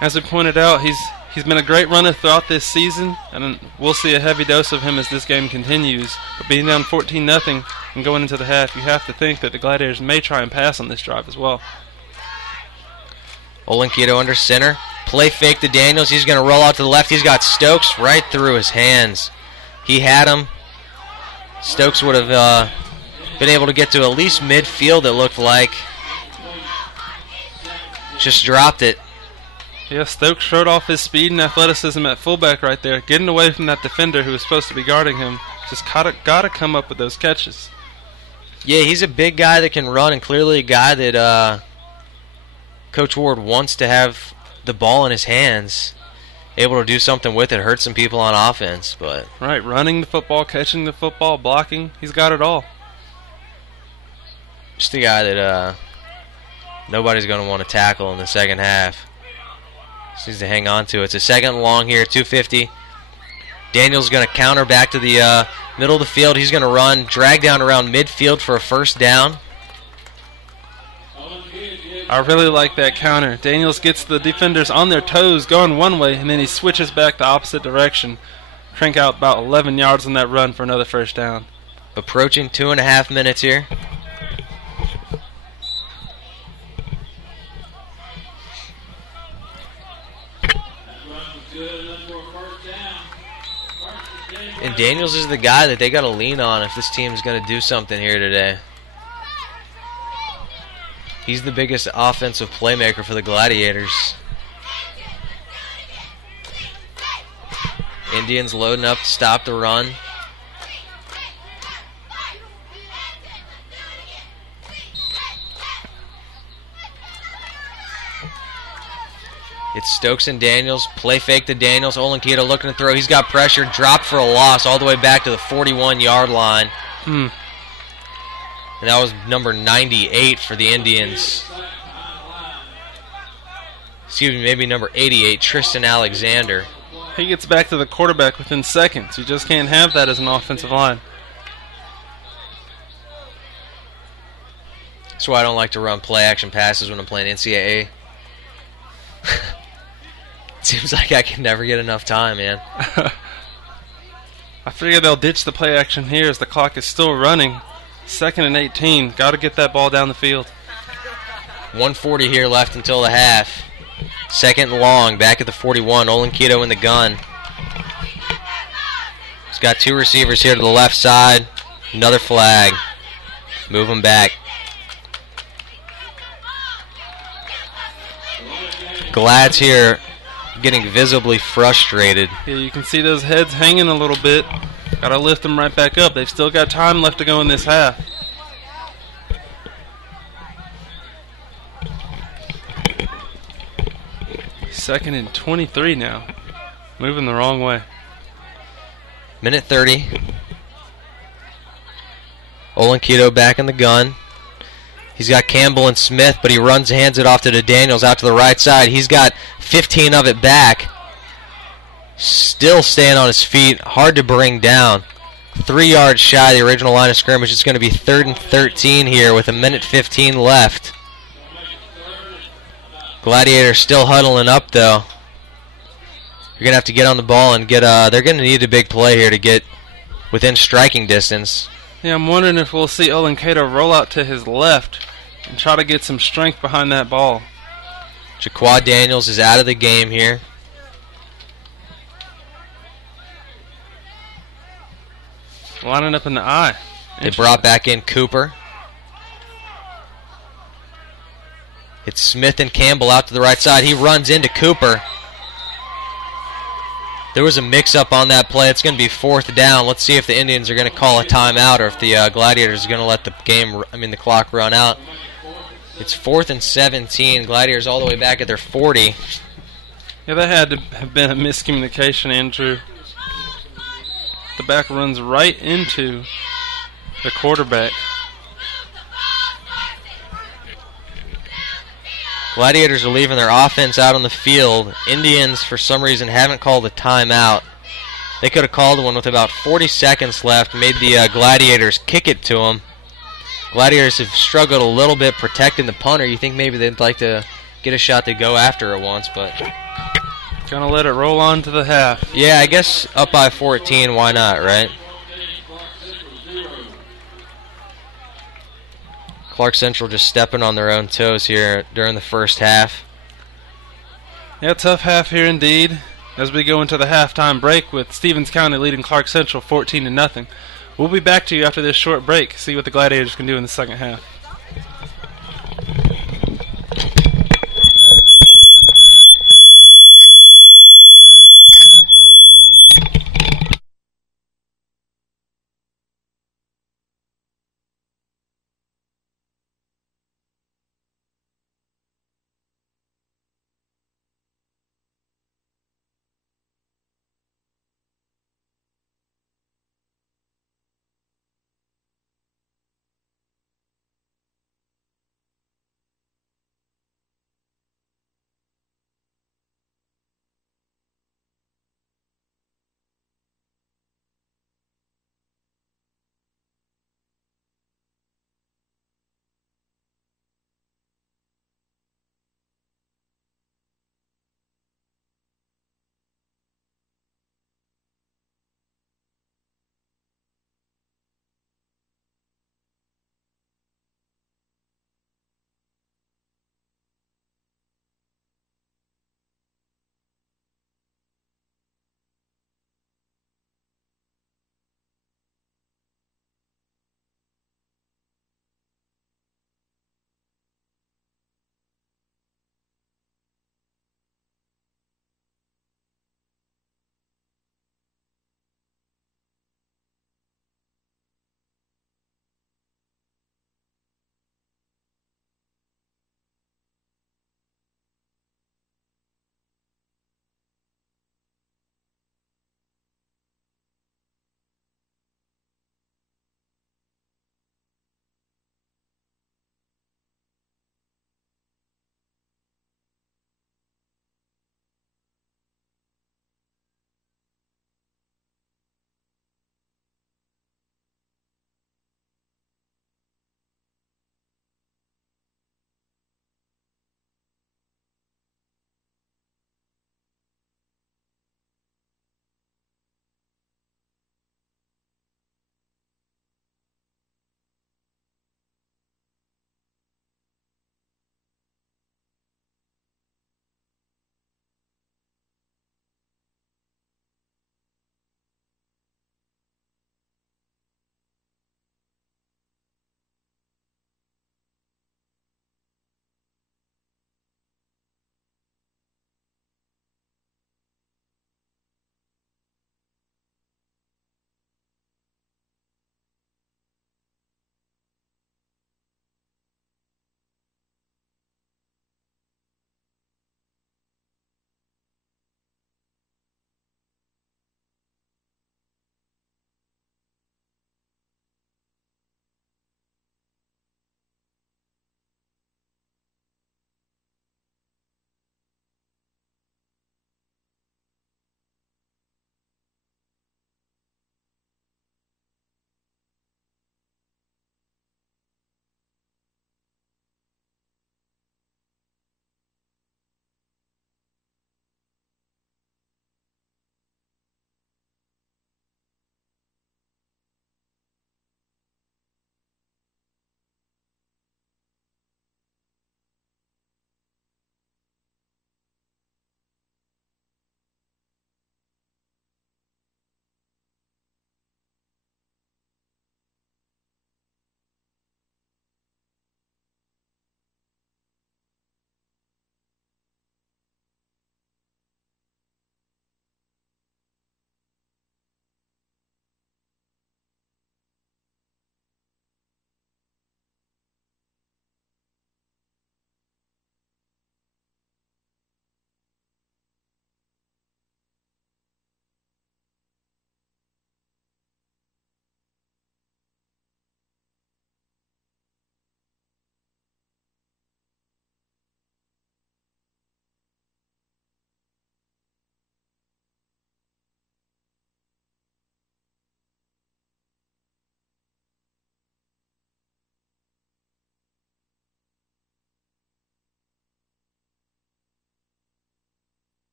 As we pointed out, he's been a great runner throughout this season, and we'll see a heavy dose of him as this game continues. But being down 14-0 and going into the half, you have to think that the Gladiators may try and pass on this drive as well. Olin Cato under center. Play fake to Daniels. He's going to roll out to the left. He's got Stokes right through his hands. He had him. Stokes would have been able to get to at least midfield, it looked like. Just dropped it. Yeah, Stokes showed off his speed and athleticism at fullback right there, getting away from that defender who was supposed to be guarding him. Just gotta come up with those catches. Yeah, he's a big guy that can run, and clearly a guy that Coach Ward wants to have the ball in his hands, able to do something with it, hurt some people on offense. But right, running the football, catching the football, blocking, he's got it all. Just a guy that nobody's going to want to tackle in the second half. Just needs to hang on to it. It's a 2nd and long here, 2:50. Daniels going to counter back to the middle of the field. He's going to run, drag down around midfield for a 1st down. I really like that counter. Daniels gets the defenders on their toes going one way, and then he switches back the opposite direction. Crank out about 11 yards on that run for another 1st down. Approaching 2.5 minutes here. And Daniels is the guy that they got to lean on if this team is going to do something here today. He's the biggest offensive playmaker for the Gladiators. Indians loading up to stop the run. It's Stokes and Daniels. Play fake to Daniels. Olenkito looking to throw. He's got pressure. Dropped for a loss all the way back to the 41-yard line. And that was number 98 for the Indians. Excuse me, maybe number 88, Tristan Alexander. He gets back to the quarterback within seconds. You just can't have that as an offensive line. That's why I don't like to run play-action passes when I'm playing NCAA. It seems like I can never get enough time, man. I figure they'll ditch the play action here as the clock is still running. 2nd and 18. Got to get that ball down the field. 1:40 here left until the half. 2nd and long, back at the 41. Olenkito in the gun. He's got 2 receivers here to the left side. Another flag. Move him back. Glad's here getting visibly frustrated. Yeah, you can see those heads hanging a little bit. Got to lift them right back up. They've still got time left to go in this half. Second and 23 now. Moving the wrong way. Minute 30. Olenkito back in the gun. He's got Campbell and Smith, but he hands it off to Daniels out to the right side. He's got 15 of it back. Still staying on his feet. Hard to bring down. 3 yards shy of the original line of scrimmage. It's going to be 3rd and 13 here with 1:15 left. Gladiators still huddling up, though. You're going to have to get on the ball and get... they're going to need a big play here to get within striking distance. Yeah, I'm wondering if we'll see Olenkito roll out to his left and try to get some strength behind that ball. Jaquad Daniels is out of the game here. Lining up in the eye. They brought back in Cooper. It's Smith and Campbell out to the right side. He runs into Cooper. There was a mix-up on that play. It's going to be 4th down. Let's see if the Indians are going to call a timeout or if the Gladiators are going to let the clock run out. It's 4th and 17. Gladiators all the way back at their 40. Yeah, that had to have been a miscommunication, Andrew. The back runs right into the quarterback. Gladiators are leaving their offense out on the field. Indians, for some reason, haven't called a timeout. They could have called one with about 40 seconds left, made the Gladiators kick it to them. Gladiators have struggled a little bit protecting the punter. You think maybe they'd like to get a shot to go after it once, but... Gonna let it roll on to the half. Yeah, I guess up by 14, why not, right? Clarke Central just stepping on their own toes here during the first half. Yeah, tough half here indeed. As we go into the halftime break with Stevens County leading Clarke Central 14-0. We'll be back to you after this short break, see what the Gladiators can do in the second half.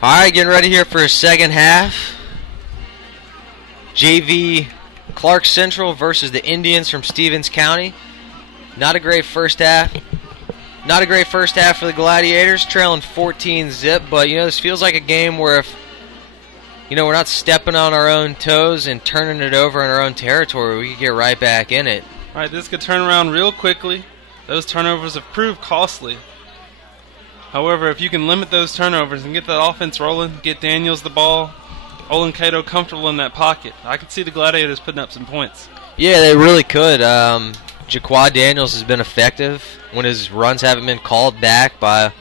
All right, getting ready here for a second half. JV Clarke Central versus the Indians from Stevens County. Not a great first half. Not a great first half for the Gladiators, trailing 14-zip. But, this feels like a game where if, we're not stepping on our own toes and turning it over in our own territory, we could get right back in it. All right, this could turn around real quickly. Those turnovers have proved costly. However, if you can limit those turnovers and get that offense rolling, get Daniels the ball, Olin Cato comfortable in that pocket, I could see the Gladiators putting up some points. Yeah, they really could. Jaquad Daniels has been effective when his runs haven't been called back by a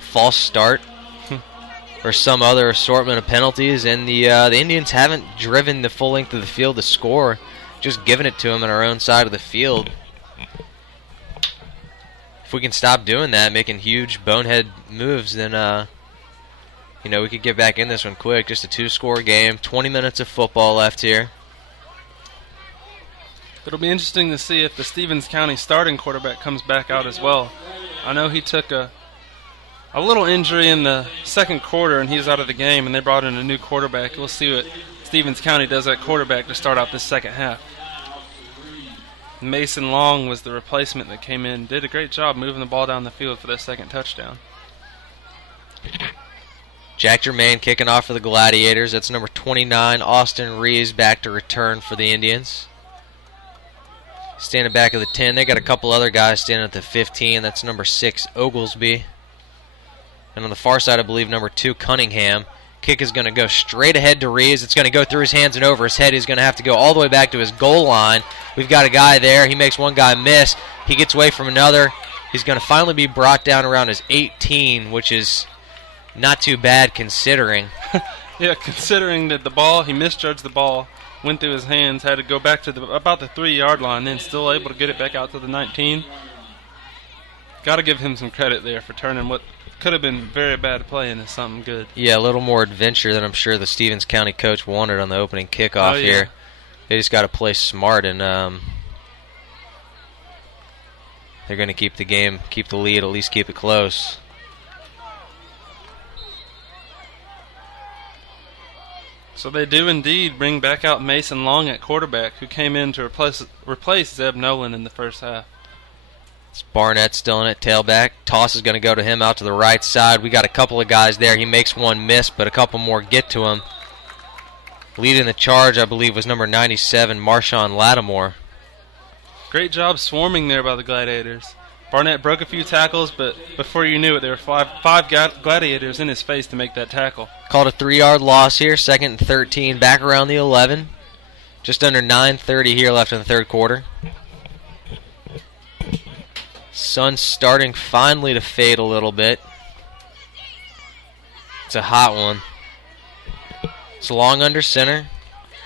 false start or some other assortment of penalties, and the Indians haven't driven the full length of the field to score, just giving it to them on our own side of the field. If we can stop doing that, making huge bonehead moves, then we could get back in this one quick. Just a 2-score game, 20 minutes of football left here. It'll be interesting to see if the Stevens County starting quarterback comes back out as well. I know he took a little injury in the second quarter and he's out of the game, and they brought in a new quarterback. We'll see what Stevens County does at quarterback to start out this second half. Mason Long was the replacement that came in. Did a great job moving the ball down the field for their second touchdown. Jack Germain kicking off for the Gladiators. That's number 29, Austin Reeves, back to return for the Indians. Standing back at the 10. They got a couple other guys standing at the 15. That's number 6, Oglesby. And on the far side, I believe, number 2, Cunningham. Kick is going to go straight ahead to Reeves. It's going to go through his hands and over his head. He's going to have to go all the way back to his goal line. We've got a guy there. He makes one guy miss. He gets away from another. He's going to finally be brought down around his 18, which is not too bad considering. Yeah, considering that he misjudged the ball, went through his hands, had to go back to about the 3-yard line, then still able to get it back out to the 19. Got to give him some credit there for turning what could have been very bad play into something good. Yeah, a little more adventure than I'm sure the Stevens County coach wanted on the opening kickoff here. They just got to play smart, and they're going to keep the game, keep the lead, at least keep it close. So they do indeed bring back out Mason Long at quarterback, who came in to replace Zeb Nolan in the first half. It's Barnett still in it, tailback. Toss is going to go to him out to the right side. We got a couple of guys there. He makes one miss, but a couple more get to him. Leading the charge, I believe, was number 97, Marshawn Lattimore. Great job swarming there by the Gladiators. Barnett broke a few tackles, but before you knew it, there were five Gladiators in his face to make that tackle. Called a 3-yard loss here, 2nd and 13, back around the 11. Just under 9:30 here left in the third quarter. Sun's starting finally to fade a little bit. It's a hot one. It's long under center.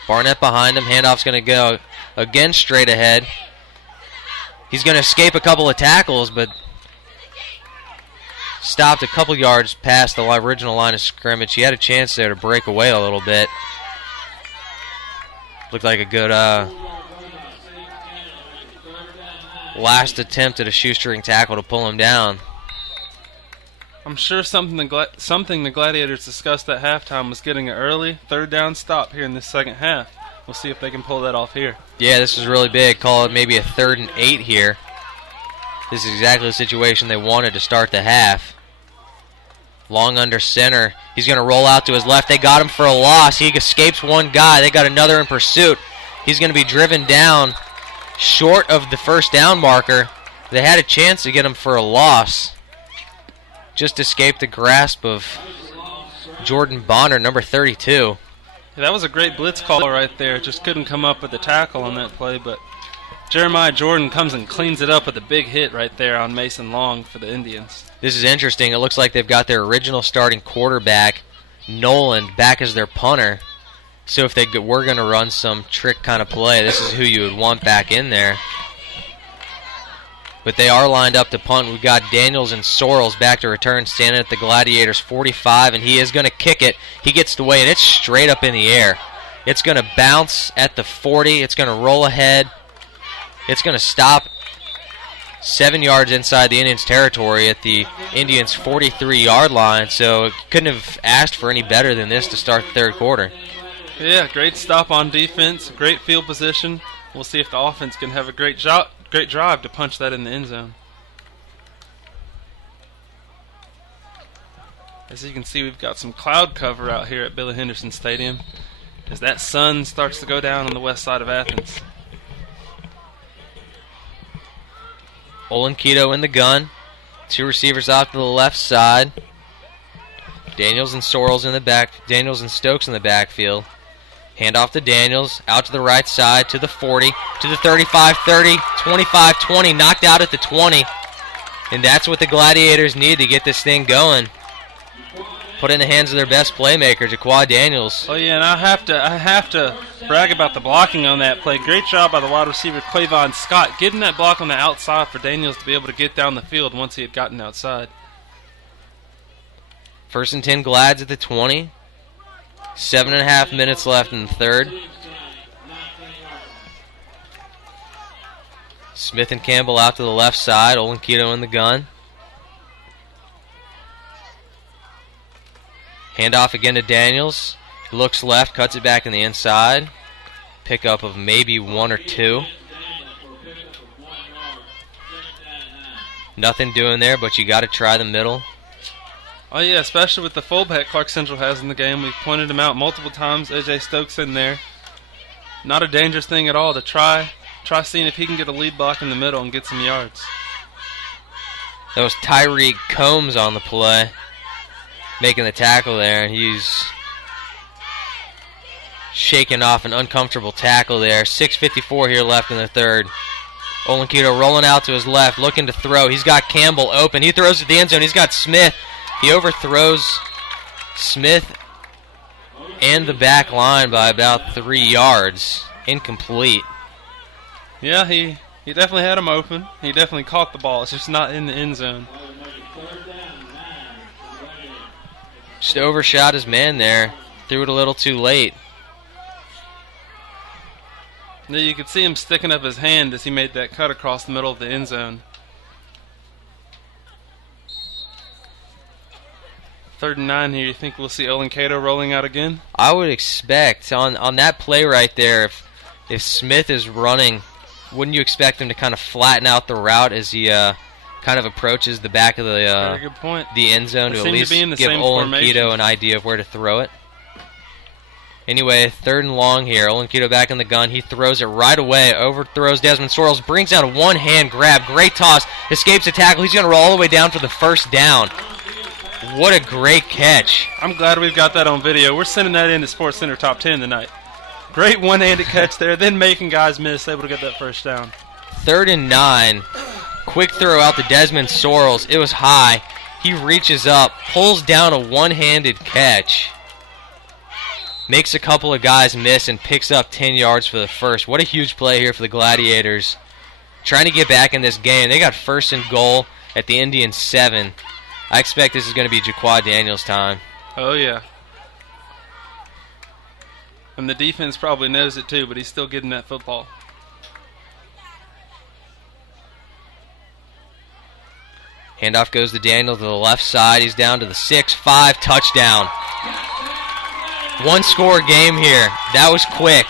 Barnett behind him. Handoff's going to go again straight ahead. He's going to escape a couple of tackles, but stopped a couple yards past the original line of scrimmage. He had a chance there to break away a little bit. Looked like a good last attempt at a shoestring tackle to pull him down. I'm sure something the Gladiators discussed at halftime was getting an early third down stop here in this second half. We'll see if they can pull that off here. Yeah, this is really big. Call it maybe a 3rd and 8 here. This is exactly the situation they wanted to start the half. Long under center. He's going to roll out to his left. They got him for a loss. He escapes one guy. They got another in pursuit. He's going to be driven down short of the first down marker. They had a chance to get him for a loss. Just escaped the grasp of Jordan Bonner, number 32. Yeah, that was a great blitz call right there. Just couldn't come up with the tackle on that play, but Jeremiah Jordan comes and cleans it up with a big hit right there on Mason Long for the Indians. This is interesting. It looks like they've got their original starting quarterback, Nolan, back as their punter. So if they were going to run some trick kind of play, this is who you would want back in there. But they are lined up to punt. We've got Daniels and Sorrells back to return, standing at the Gladiators 45, and he is going to kick it. He gets the way, and it's straight up in the air. It's going to bounce at the 40. It's going to roll ahead. It's going to stop 7 yards inside the Indians' territory at the Indians' 43-yard line, so couldn't have asked for any better than this to start the third quarter. Yeah, great stop on defense, great field position. We'll see if the offense can have a great drive to punch that in the end zone. As you can see, we've got some cloud cover out here at Billy Henderson Stadium as that sun starts to go down on the west side of Athens. Olenketo in the gun. 2 receivers off to the left side. Daniels and Stokes in the backfield. Handoff to Daniels, out to the right side, to the 40, to the 35, 30, 25, 20, knocked out at the 20. And that's what the Gladiators need to get this thing going. Put it in the hands of their best playmaker, Jaquad Daniels. Oh yeah, and I have to brag about the blocking on that play. Great job by the wide receiver Clavon Scott, getting that block on the outside for Daniels to be able to get down the field once he had gotten outside. 1st and 10 Glads at the 20. 7.5 minutes left in the third. Smith and Campbell out to the left side. Olenketo in the gun. Handoff again to Daniels. He looks left, cuts it back in the inside. Pickup of maybe 1 or 2. Nothing doing there, but you got to try the middle. Oh yeah, especially with the fullback Clarke Central has in the game. We've pointed him out multiple times. AJ Stokes in there. Not a dangerous thing at all to try seeing if he can get a lead block in the middle and get some yards. That was Tyreek Combs on the play, making the tackle there, and he's shaking off an uncomfortable tackle there. 6:54 here left in the third. Olenketo rolling out to his left, looking to throw. He's got Campbell open. He throws to the end zone. He's got Smith. He overthrows Smith and the back line by about 3 yards. Incomplete. Yeah, he definitely had him open. He definitely caught the ball. It's just not in the end zone. Just overshot his man there. Threw it a little too late. Now you could see him sticking up his hand as he made that cut across the middle of the end zone. 3rd and 9 here. You think we'll see Olenketo rolling out again? I would expect on that play right there, if Smith is running, wouldn't you expect him to kind of flatten out the route as he kind of approaches the back of Very good point. the end zone They to at seem least to be in the give same Olenketo formation. an idea of where to throw it? Anyway, 3rd and long here. Olenketo back in the gun. He throws it right away. Overthrows Desmond Sorrells. Brings down a one-hand grab. Great toss. Escapes the tackle. He's going to roll all the way down for the first down. What a great catch. I'm glad we've got that on video. We're sending that into Sports Center Top 10 tonight. Great one-handed catch there, then making guys miss, able to get that first down. 3rd and 9. Quick throw out to Desmond Sorrells. It was high. He reaches up, pulls down a one-handed catch. Makes a couple of guys miss and picks up 10 yards for the first. What a huge play here for the Gladiators. Trying to get back in this game. They got 1st and goal at the Indian 7. I expect this is going to be Jaquad Daniels' time. Oh, yeah. And the defense probably knows it too, but he's still getting that football. Handoff goes to Daniel to the left side. He's down to the 6-5, touchdown. One-score game here. That was quick.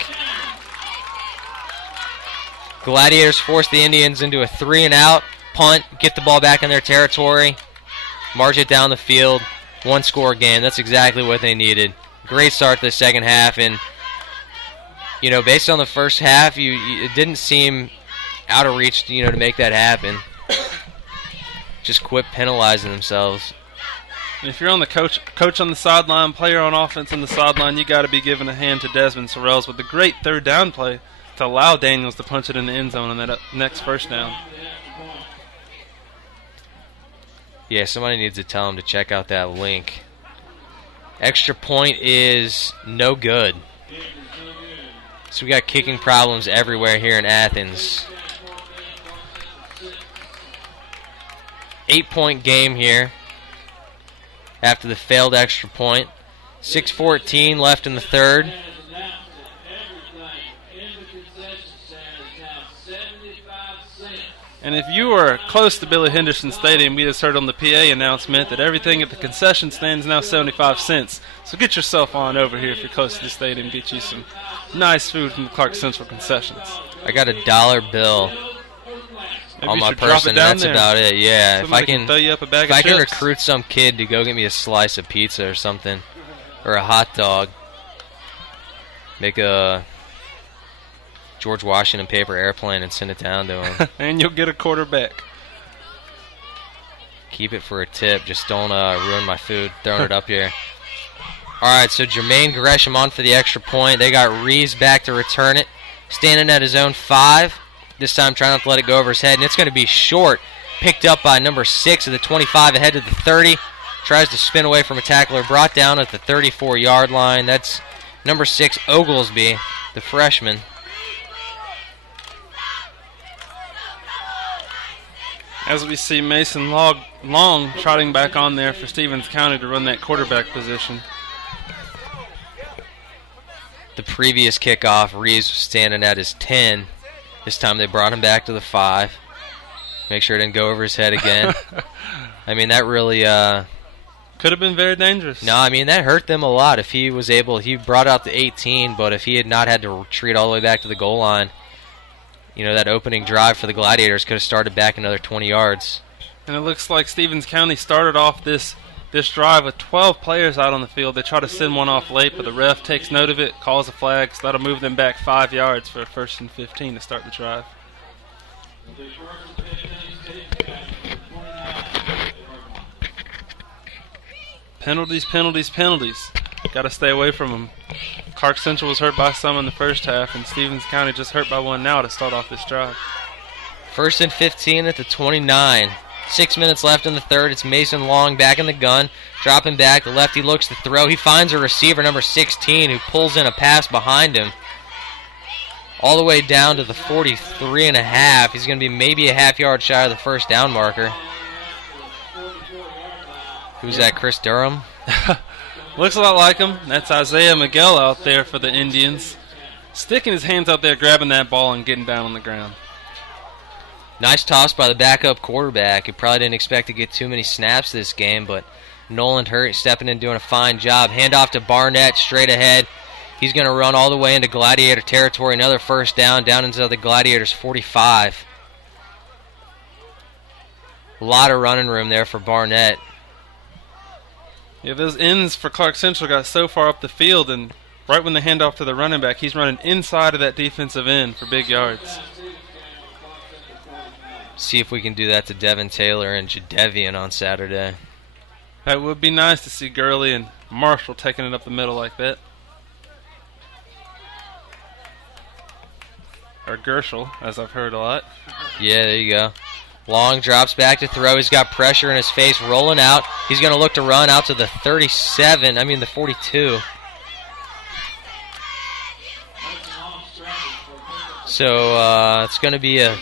Gladiators force the Indians into a 3-and-out, punt, get the ball back in their territory, march it down the field. One-score game. That's exactly what they needed. Great start to the second half, and you know, based on the first half, it didn't seem out of reach, to make that happen. Just quit penalizing themselves. And if you're on the coach on the sideline, player on offense on the sideline, you got to be giving a hand to Desmond Sorrells with the great 3rd down play to allow Daniels to punch it in the end zone on that next first down. Yeah, somebody needs to tell him to check out that link. Extra point is no good. So we got kicking problems everywhere here in Athens. 8-point game here after the failed extra point. 6:14 left in the third. And if you are close to Billy Henderson Stadium, we just heard on the PA announcement that everything at the concession stand is now 75 cents. So get yourself on over here if you're close to the stadium. Get you some nice food from the Clarke Central concessions. I got $1 bill Maybe on you my should drop person, it down and that's there. about it. Yeah, Somebody if I can throw you up a bag if of I can chips. recruit some kid to go get me a slice of pizza or something, or a hot dog, make a George Washington paper airplane and send it down to him. And you'll get a quarterback. Keep it for a tip. Just don't ruin my food throwing it up here. All right, so Jermaine Gresham on for the extra point. They got Reeves back to return it. Standing at his own 5. This time trying not to let it go over his head. And it's going to be short. Picked up by number 6 of the 25 ahead to the 30. Tries to spin away from a tackler. Brought down at the 34-yard line. That's number 6, Oglesby, the freshman. As we see Mason Long trotting back on there for Stevens County to run that quarterback position. The previous kickoff, Reeves was standing at his 10. This time they brought him back to the 5. Make sure it didn't go over his head again. I mean, that really... could have been very dangerous. No, I mean, that hurt them a lot. If he was able... He brought out the 18, but if he had not had to retreat all the way back to the goal line, you know, that opening drive for the Gladiators could have started back another 20 yards. And it looks like Stevens County started off this drive with 12 players out on the field. They try to send one off late, but the ref takes note of it, calls a flag, so that'll move them back 5 yards for a 1st and 15 to start the drive. Penalties, penalties, penalties. Got to stay away from them. Clarke Central was hurt by some in the first half, and Stevens County just hurt by one now to start off this drive. 1st and 15 at the 29. 6 minutes left in the third. It's Mason Long back in the gun. Dropping back. The lefty looks to throw. He finds a receiver, number 16, who pulls in a pass behind him. All the way down to the 43 and a half. He's going to be maybe a half yard shy of the first down marker. Who's that, Chris Durham? Looks a lot like him. That's Isaiah Miguel out there for the Indians. Sticking his hands out there, grabbing that ball and getting down on the ground. Nice toss by the backup quarterback, who probably didn't expect to get too many snaps this game, but Nolan Hurt stepping in, doing a fine job. Handoff to Barnett, straight ahead. He's going to run all the way into Gladiator territory. Another first down into the Gladiators' 45. A lot of running room there for Barnett. Yeah, those ends for Clarke Central got so far up the field, and right when they hand off to the running back, he's running inside of that defensive end for big yards. See if we can do that to Devin Taylor and Jadevian on Saturday. That would be nice to see Gurley and Marshall taking it up the middle like that. Or Gershel, as I've heard a lot. Yeah, there you go. Long drops back to throw. He's got pressure in his face, rolling out. He's going to look to run out to the the 42. So it's going to be a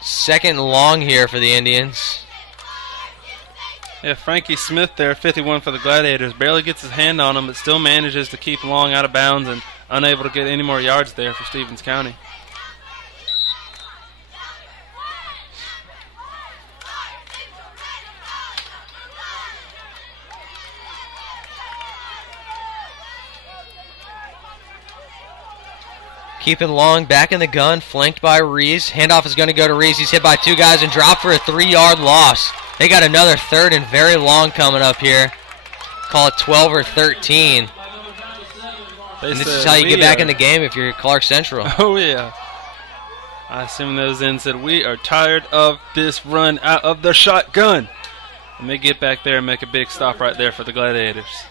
2nd and long here for the Indians. Yeah, Frankie Smith there, 51 for the Gladiators, barely gets his hand on him, but still manages to keep Long out of bounds and unable to get any more yards there for Stevens County. Keeping Long back in the gun, flanked by Reeves. Handoff is going to go to Reeves. He's hit by 2 guys and dropped for a 3-yard loss. They got another 3rd and very long coming up here. Call it 12 or 13. And this is how you get back in the game if you're Clarke Central. Oh, yeah. I assume those ends said, we are tired of this run out of the shotgun. And they get back there and make a big stop right there for the Gladiators.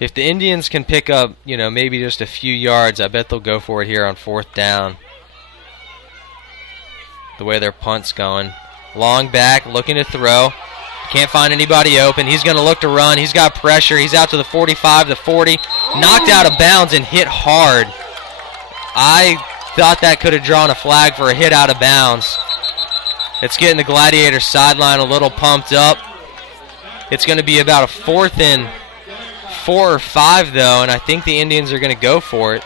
If the Indians can pick up, maybe just a few yards, I bet they'll go for it here on 4th down. The way their punt's going. Long back, looking to throw. Can't find anybody open. He's going to look to run. He's got pressure. He's out to the 45, the 40. Knocked out of bounds and hit hard. I thought that could have drawn a flag for a hit out of bounds. It's getting the Gladiators sideline a little pumped up. It's going to be about a 4th and 4 or 5, though, and I think the Indians are going to go for it.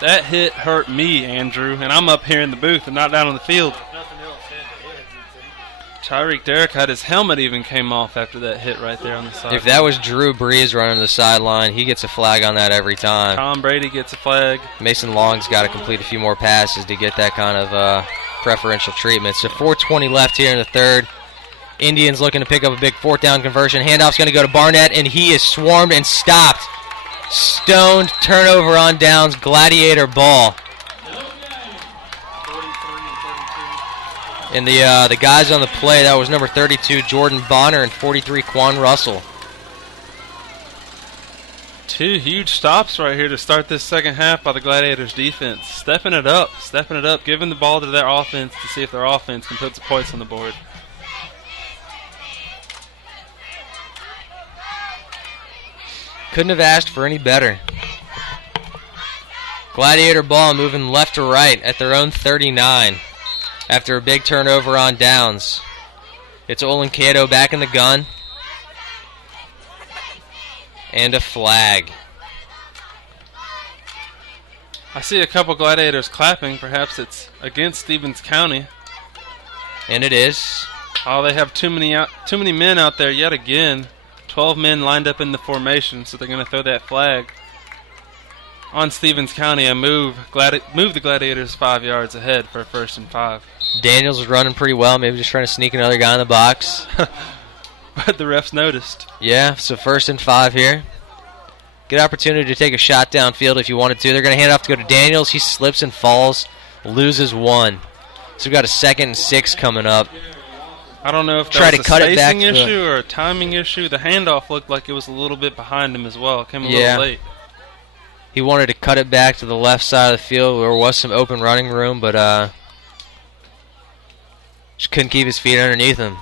That hit hurt me, Andrew, and I'm up here in the booth and not down on the field. Tyreek Derrick had his helmet even came off after that hit right there on the side. If that was Drew Brees running the sideline, he gets a flag on that every time. Tom Brady gets a flag. Mason Long's got to complete a few more passes to get that kind of preferential treatment. So 4:20 left here in the third. Indians looking to pick up a big 4th down conversion. Handoff's going to go to Barnett, and he is swarmed and stopped. Stoned, turnover on downs, Gladiator ball. And the guys on the play, that was number 32, Jordan Bonner, and 43, Quan Russell. 2 huge stops right here to start this second half by the Gladiators defense. Stepping it up, giving the ball to their offense to see if their offense can put some points on the board. Couldn't have asked for any better. Gladiator ball moving left to right at their own 39 after a big turnover on downs. It's Olenkato back in the gun. And a flag. I see a couple Gladiators clapping. Perhaps it's against Stevens County. And it is. Oh, they have too many men out there yet again. 12 men lined up in the formation, so they're going to throw that flag on Stevens County and move the Gladiators 5 yards ahead for a 1st and 5. Daniels is running pretty well, maybe just trying to sneak another guy in the box. But the refs noticed. Yeah, so 1st and 5 here. Good opportunity to take a shot downfield if you wanted to. They're going to hand off to go to Daniels. He slips and falls, loses 1. So we've got a 2nd and 6 coming up. I don't know if that was a spacing issue or a timing issue. The handoff looked like it was a little bit behind him as well. It came a little late. He wanted to cut it back to the left side of the field where there was some open running room, but just couldn't keep his feet underneath him.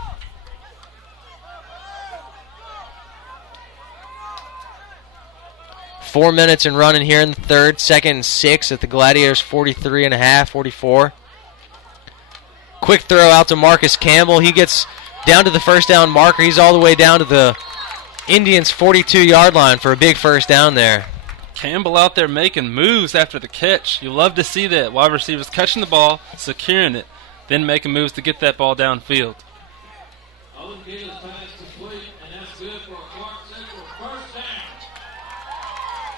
Four minutes and running here in the third. 2nd and 6 at the Gladiators 43.5, 44. Quick throw out to Marcus Campbell. He gets down to the 1st down marker. He's all the way down to the Indians' 42-yard line for a big 1st down there. Campbell out there making moves after the catch. You love to see that. Wide receivers catching the ball, securing it, then making moves to get that ball downfield.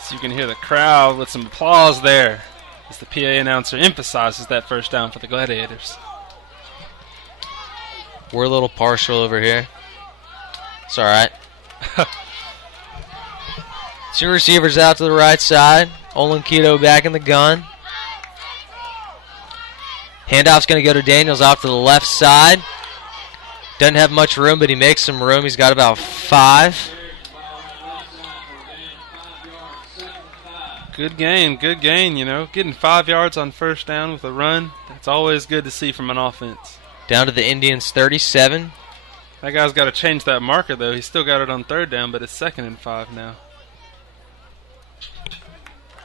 So you can hear the crowd with some applause there as the PA announcer emphasizes that 1st down for the Gladiators. We're a little partial over here. It's all right. 2 receivers out to the right side. Olenkato back in the gun. Handoff's going to go to Daniels off to the left side. Doesn't have much room, but he makes some room. He's got about 5. Good gain, you know. Getting 5 yards on 1st down with a run, that's always good to see from an offense. Down to the Indians' 37. That guy's got to change that marker, though. He's still got it on 3rd down, but it's 2nd and 5 now.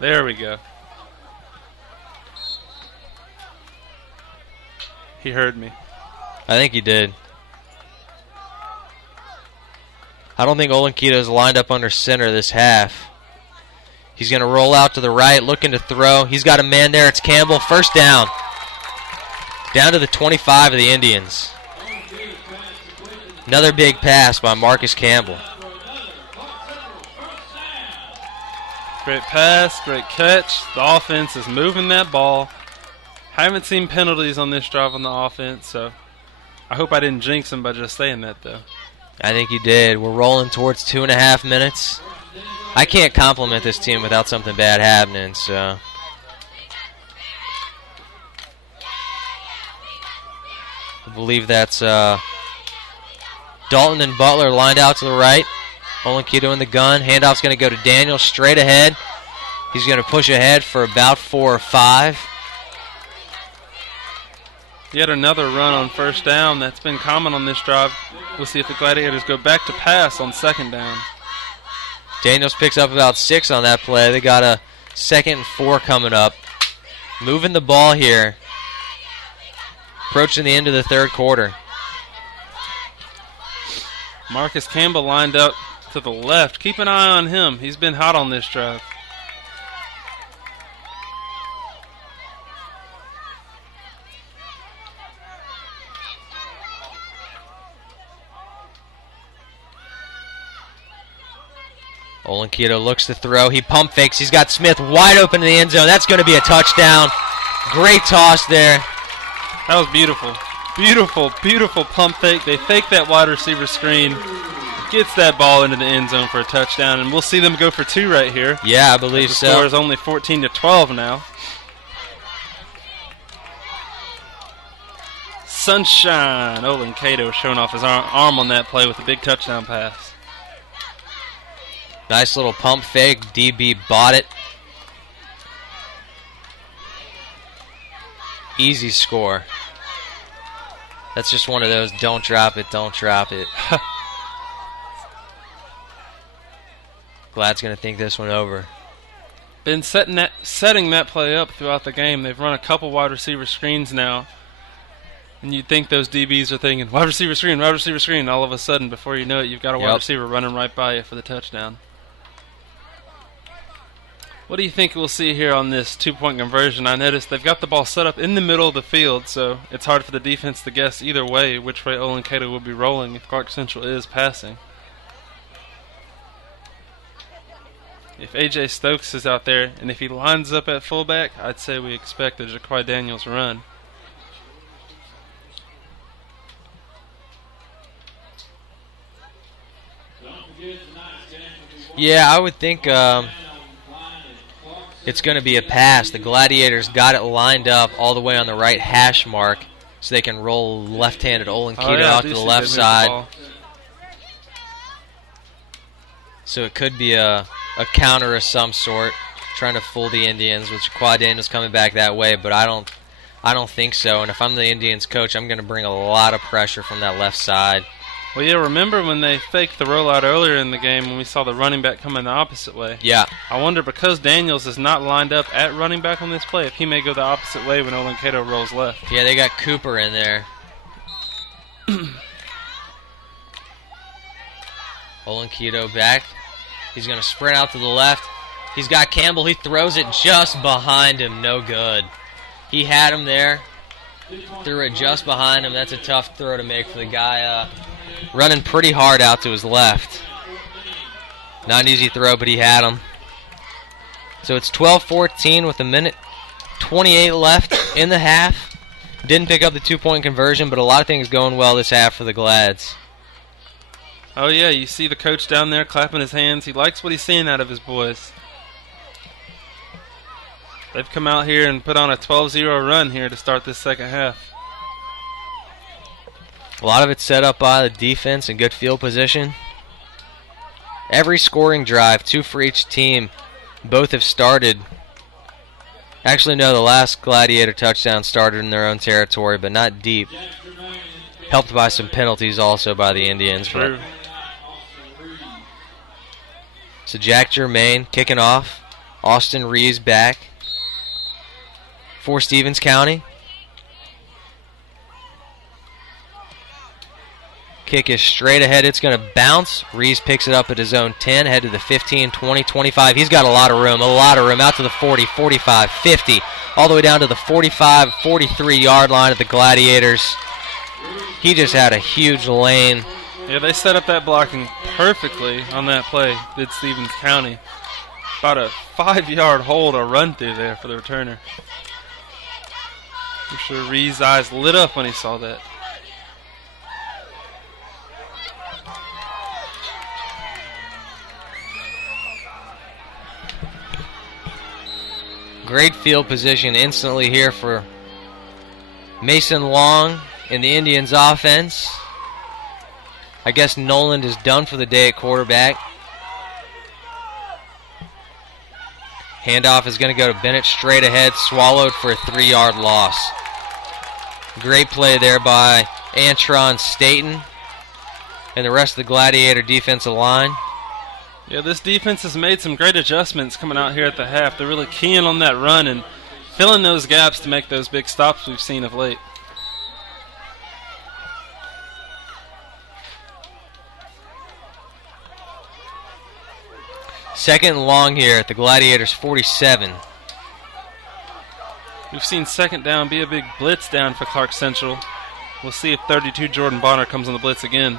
There we go. He heard me. I think he did. I don't think Olenkato's lined up under center this half. He's going to roll out to the right, looking to throw. He's got a man there. It's Campbell. 1st down. Down to the 25 of the Indians. Another big pass by Marcus Campbell. Great pass, great catch. The offense is moving that ball. Haven't seen penalties on this drive on the offense, so I hope I didn't jinx them by just saying that, though. I think you did. We're rolling towards 2.5 minutes. I can't compliment this team without something bad happening, so... I believe that's Dalton and Butler lined out to the right. Olenkato in the gun. Handoff's going to go to Daniel straight ahead. He's going to push ahead for about 4 or 5. Yet another run on 1st down. That's been common on this drive. We'll see if the Gladiators go back to pass on 2nd down. Daniels picks up about 6 on that play. They got a 2nd and 4 coming up. Moving the ball here. Approaching the end of the 3rd quarter. Marcus Campbell lined up to the left. Keep an eye on him. He's been hot on this drive. Olenkito looks to throw. He pump fakes. He's got Smith wide open in the end zone. That's going to be a touchdown. Great toss there. That was beautiful. Beautiful, beautiful pump fake. They fake that wide receiver screen. Gets that ball into the end zone for a touchdown, and we'll see them go for 2 right here. Yeah, I believe so. The score is only 14-12 now. Sunshine. Olenkito showing off his arm on that play with a big touchdown pass. Nice little pump fake. DB bought it. Easy score. That's just one of those don't drop it, don't drop it. Glad's going to think this one over. Been setting that play up throughout the game. They've run a couple wide receiver screens now. And you'd think those DBs are thinking, wide receiver screen, wide receiver screen. All of a sudden, before you know it, you've got a wide receiver running right by you for the touchdown. What do you think we'll see here on this 2-point conversion? I noticed they've got the ball set up in the middle of the field, so it's hard for the defense to guess either way which way Olenkito will be rolling if Clarke Central is passing. If A.J. Stokes is out there, and if he lines up at fullback, I'd say we expect a Jaquai Daniels run. Yeah, I would think it's going to be a pass. The Gladiators got it lined up all the way on the right hash mark so they can roll left-handed Olenkito out to the left side. So it could be a counter of some sort, trying to fool the Indians, with Jaquai Daniels coming back that way, but I don't think so. And if I'm the Indians coach, I'm going to bring a lot of pressure from that left side. Well, yeah, remember when they faked the rollout earlier in the game when we saw the running back coming the opposite way? Yeah. I wonder, because Daniels is not lined up at running back on this play, if he may go the opposite way when Olenkito rolls left. Yeah, they got Cooper in there. Olenkito back. He's going to sprint out to the left. He's got Campbell. He throws it just behind him. No good. He had him there. Threw it just behind him. That's a tough throw to make for the guy running pretty hard out to his left. Not an easy throw, but he had him. So it's 12-14 with 1:28 left in the half. Didn't pick up the 2-point conversion, but a lot of things going well this half for the Glads. Oh, yeah, you see the coach down there clapping his hands. He likes what he's seeing out of his boys. They've come out here and put on a 12-0 run here to start this second half. A lot of it set up by the defense and good field position. Every scoring drive, 2 for each team. Both have started. Actually, no, the last Gladiator touchdown started in their own territory, but not deep. Helped by some penalties also by the Indians. True. So Jack Germain kicking off. Austin Reeves back for Stevens County. Kick is straight ahead. It's going to bounce. Reeves picks it up at his own 10, head to the 15, 20, 25. He's got a lot of room, out to the 40, 45, 50, all the way down to the 45, 43-yard line of the Gladiators. He just had a huge lane. Yeah, they set up that blocking perfectly on that play, did Stevens County. About a 5-yard hole to run through there for the returner. I'm sure Reeves' eyes lit up when he saw that. Great field position instantly here for Mason Long in the Indians offense. I guess Noland is done for the day at quarterback. Handoff is going to go to Bennett straight ahead, swallowed for a 3-yard loss. Great play there by Antron Staten and the rest of the Gladiator defensive line. Yeah, this defense has made some great adjustments coming out here at the half. They're really keying on that run and filling those gaps to make those big stops we've seen of late. Second and long here at the Gladiators 47. We've seen second down be a big blitz down for Clarke Central. We'll see if 32 Jordan Bonner comes on the blitz again.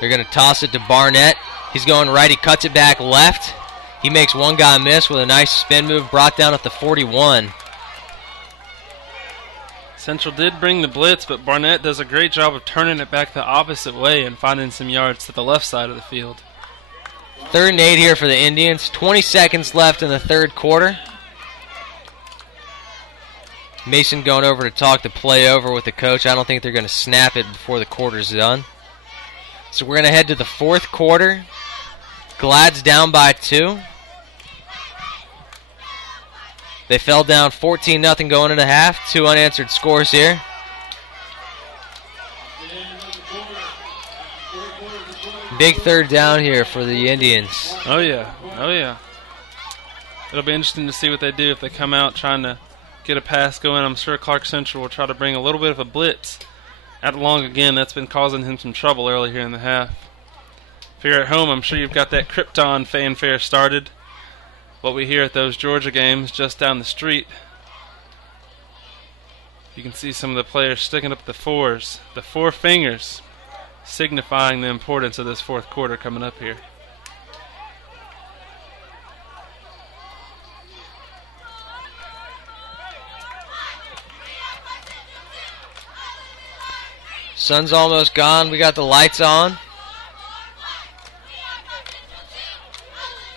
They're going to toss it to Barnett. He's going right. He cuts it back left. He makes one guy miss with a nice spin move, brought down at the 41. Central did bring the blitz, but Barnett does a great job of turning it back the opposite way and finding some yards to the left side of the field. 3rd and 8 here for the Indians. 20 seconds left in the third quarter. Mason going over to talk the play over with the coach. I don't think they're going to snap it before the quarter's done. So we're going to head to the fourth quarter. Glad's down by 2. They fell down 14-0 going into half. 2 unanswered scores here. Big third down here for the Indians. Oh, yeah. Oh, yeah. It'll be interesting to see what they do if they come out trying to get a pass going. I'm sure Clarke Central will try to bring a little bit of a blitz out along again. That's been causing him some trouble early here in the half. If you're at home, I'm sure you've got that Krypton fanfare started. What we hear at those Georgia games just down the street. You can see some of the players sticking up the 4s, the 4 fingers, signifying the importance of this fourth quarter coming up here. Sun's almost gone. We got the lights on.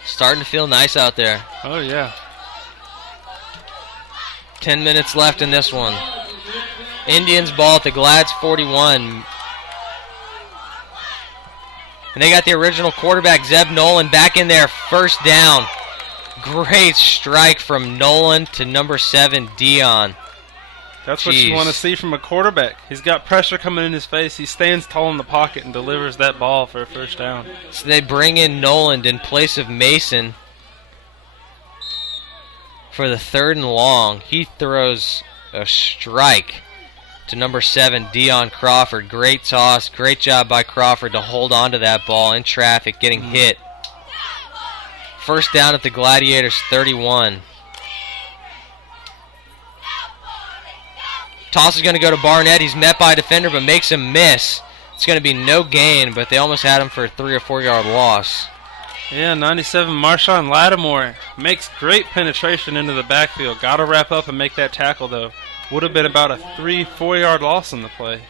Starting to feel nice out there. Oh, yeah. 10 minutes left in this one. Indians ball at the Glad's 41. And they got the original quarterback, Zeb Nolan, back in there. First down. Great strike from Nolan to number 7, Dion. That's what you want to see from a quarterback. He's got pressure coming in his face. He stands tall in the pocket and delivers that ball for a first down. So they bring in Noland in place of Mason for the 3rd and long. He throws a strike to number 7, Dion Crawford. Great toss. Great job by Crawford to hold on to that ball in traffic, getting hit. First down at the Gladiators 31. Toss is going to go to Barnett. He's met by a defender but makes him miss. It's going to be no gain, but they almost had him for a 3 or 4 yard loss. Yeah, 97 Marshawn Lattimore makes great penetration into the backfield. Got to wrap up and make that tackle, though. Would have been about a 3-4 yard loss in the play.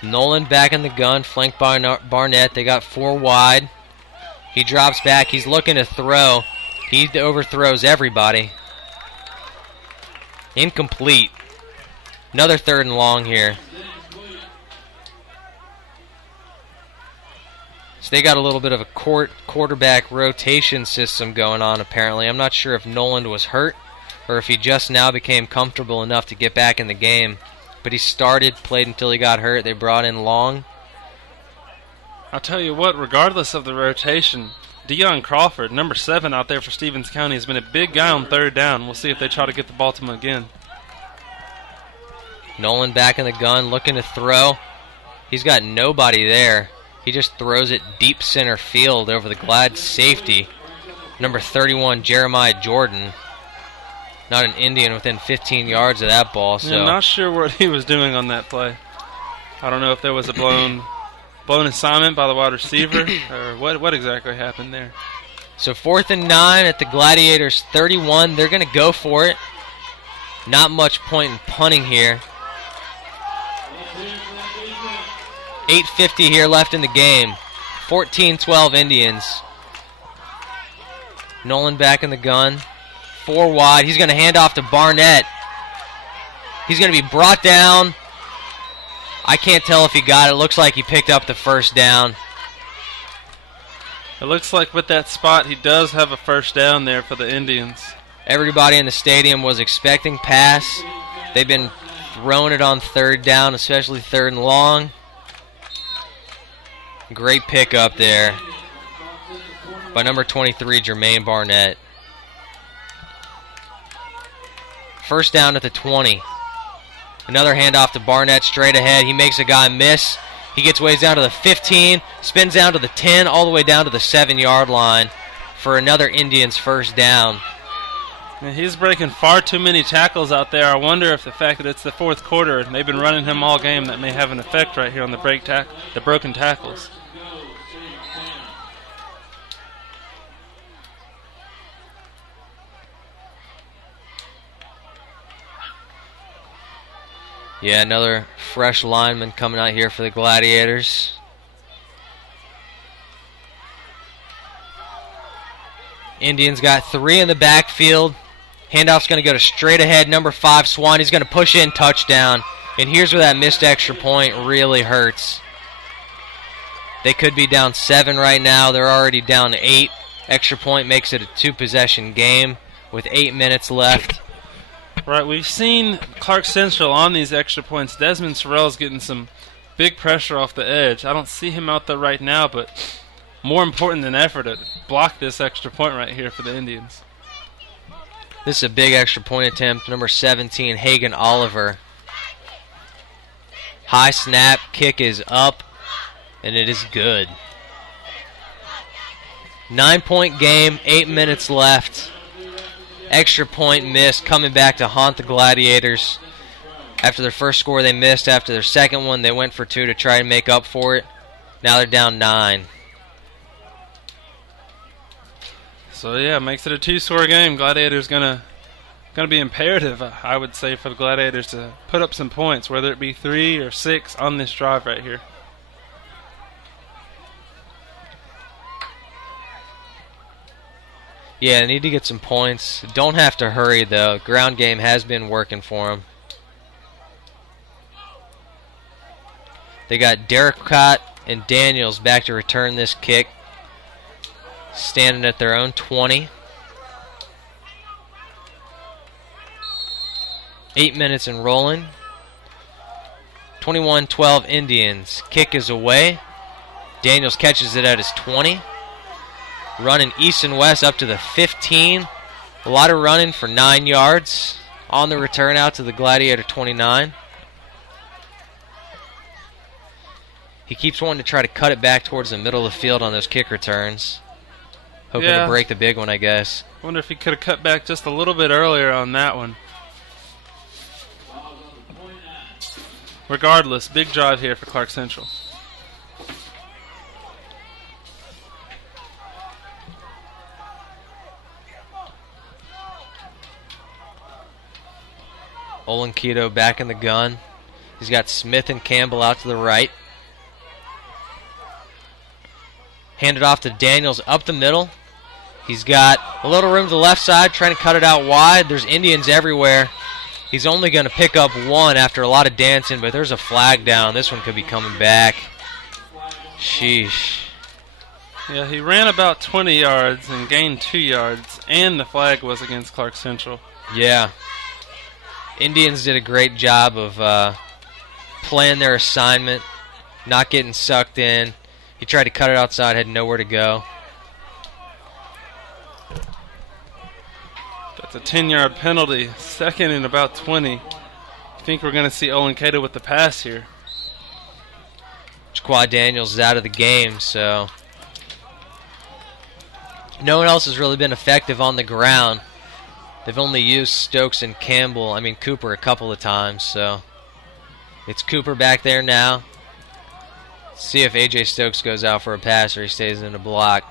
Nolan back in the gun, flanked by Barnett. They got 4 wide. He drops back. He's looking to throw. He overthrows everybody. Incomplete. Another 3rd and long here. So they got a little bit of a quarterback rotation system going on, apparently. I'm not sure if Nolan was hurt or if he just now became comfortable enough to get back in the game. But he started, played until he got hurt. They brought in Long. I'll tell you what, regardless of the rotation, Dion Crawford, number 7 out there for Stevens County, has been a big guy on 3rd down. We'll see if they try to get the ball to him again. Nolan back in the gun, looking to throw. He's got nobody there. He just throws it deep center field over the Glad safety. Number 31, Jeremiah Jordan. Not an Indian within 15 yards of that ball. So I'm not sure what he was doing on that play. I don't know if there was a blown assignment by the wide receiver or what exactly happened there. So 4th and 9 at the Gladiators 31. They're going to go for it. Not much point in punting here. 8:50 here left in the game. 14-12 Indians. Nolan back in the gun. 4 wide. He's going to hand off to Barnett. He's going to be brought down. I can't tell if he got it. It looks like he picked up the first down. It looks like with that spot he does have a first down there for the Indians. Everybody in the stadium was expecting pass. They've been throwing it on 3rd down, especially 3rd and long. Great pickup there by number 23, Jermaine Barnett. First down at the 20. Another handoff to Barnett straight ahead. He makes a guy miss. He gets ways down to the 15, spins down to the 10, all the way down to the 7-yard line for another Indians first down. And he's breaking far too many tackles out there. I wonder if the fact that it's the fourth quarter and they've been running him all game, that may have an effect right here on the broken tackles. Yeah, another fresh lineman coming out here for the Gladiators. Indians got 3 in the backfield. Handoff's going to go to straight ahead, number 5, Swan. He's going to push in, touchdown. And here's where that missed extra point really hurts. They could be down 7 right now. They're already down 8. Extra point makes it a 2-possession game with 8 minutes left. Right, we've seen Clarke Central on these extra points. Desmond Sorrell's getting some big pressure off the edge. I don't see him out there right now, but more important than ever to block this extra point right here for the Indians. This is a big extra point attempt. Number 17, Hagen Oliver. High snap, kick is up, and it is good. 9-point game, 8 minutes left. Extra point missed, coming back to haunt the Gladiators. After their first score they missed, after their second one they went for 2 to try and make up for it. Now they're down 9. So yeah, makes it a 2-score game. Gladiators gonna be imperative, I would say, for the Gladiators to put up some points, whether it be 3 or 6 on this drive right here. Yeah, they need to get some points. Don't have to hurry, though. Ground game has been working for them. They got Derek Cott and Daniels back to return this kick. Standing at their own 20. 8 minutes and rolling. 21-12 Indians. Kick is away. Daniels catches it at his 20. Running east and west up to the 15. A lot of running for 9 yards. On the return out to the Gladiator 29. He keeps wanting to try to cut it back towards the middle of the field on those kick returns. Hoping to break the big one, I guess. Wonder if he could have cut back just a little bit earlier on that one. Regardless, big drive here for Clarke Central. Olenkito back in the gun. He's got Smith and Campbell out to the right. Handed off to Daniels up the middle. He's got a little room to the left side, trying to cut it out wide. There's Indians everywhere. He's only going to pick up 1 after a lot of dancing, but there's a flag down. This one could be coming back. Sheesh. Yeah, he ran about 20 yards and gained 2 yards, and the flag was against Clarke Central. Yeah. Indians did a great job of playing their assignment, not getting sucked in. He tried to cut it outside, had nowhere to go. That's a 10-yard penalty. Second and about 20. I think we're going to see Olenkito with the pass here. Jaquad Daniels is out of the game, so no one else has really been effective on the ground. They've only used Stokes and Cooper a couple of times, so it's Cooper back there now. See if A.J. Stokes goes out for a pass or he stays in a block.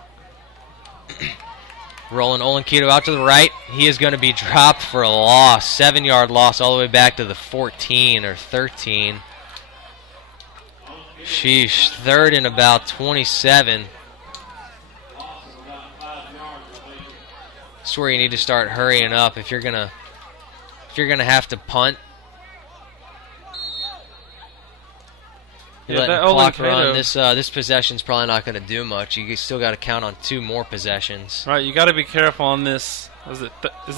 Rolling Olenkito out to the right. He is going to be dropped for a loss. 7-yard loss all the way back to the 14 or 13. Sheesh. Third and about 27. That's where you need to start hurrying up if you're gonna have to punt. Yeah, Letting that clock run. Olenkito, This possession's probably not going to do much. You still got to count on 2 more possessions. Right, you got to be careful on this. Is it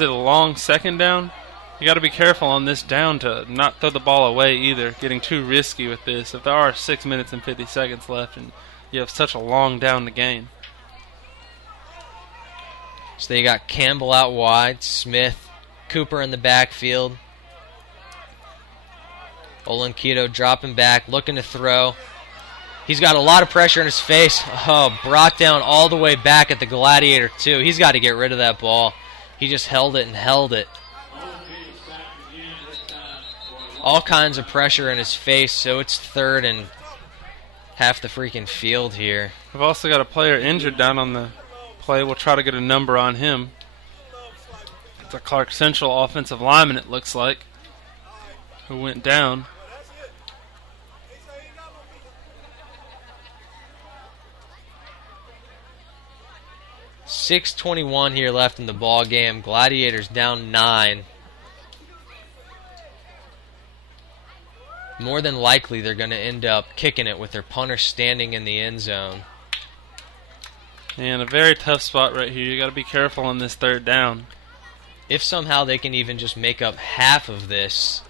a long second down? You got to be careful on this down to not throw the ball away either. Getting too risky with this. If there are 6 minutes and 50 seconds left, and you have such a long down to gain. So they got Campbell out wide, Smith Cooper in the backfield. Olenketo dropping back, looking to throw. He's got a lot of pressure in his face. Oh, brought down all the way back at the Gladiator, too. He's got to get rid of that ball. He just held it and held it. All kinds of pressure in his face, so it's third and half the freaking field here. We've also got a player injured down on the play. We'll try to get a number on him. It's a Clarke Central offensive lineman, it looks like, who went down. .6:21 here left in the ball game. Gladiators down 9. More than likely, they're going to end up kicking it with their punter standing in the end zone. And a very tough spot right here. You got to be careful on this third down. If somehow they can even just make up half of this,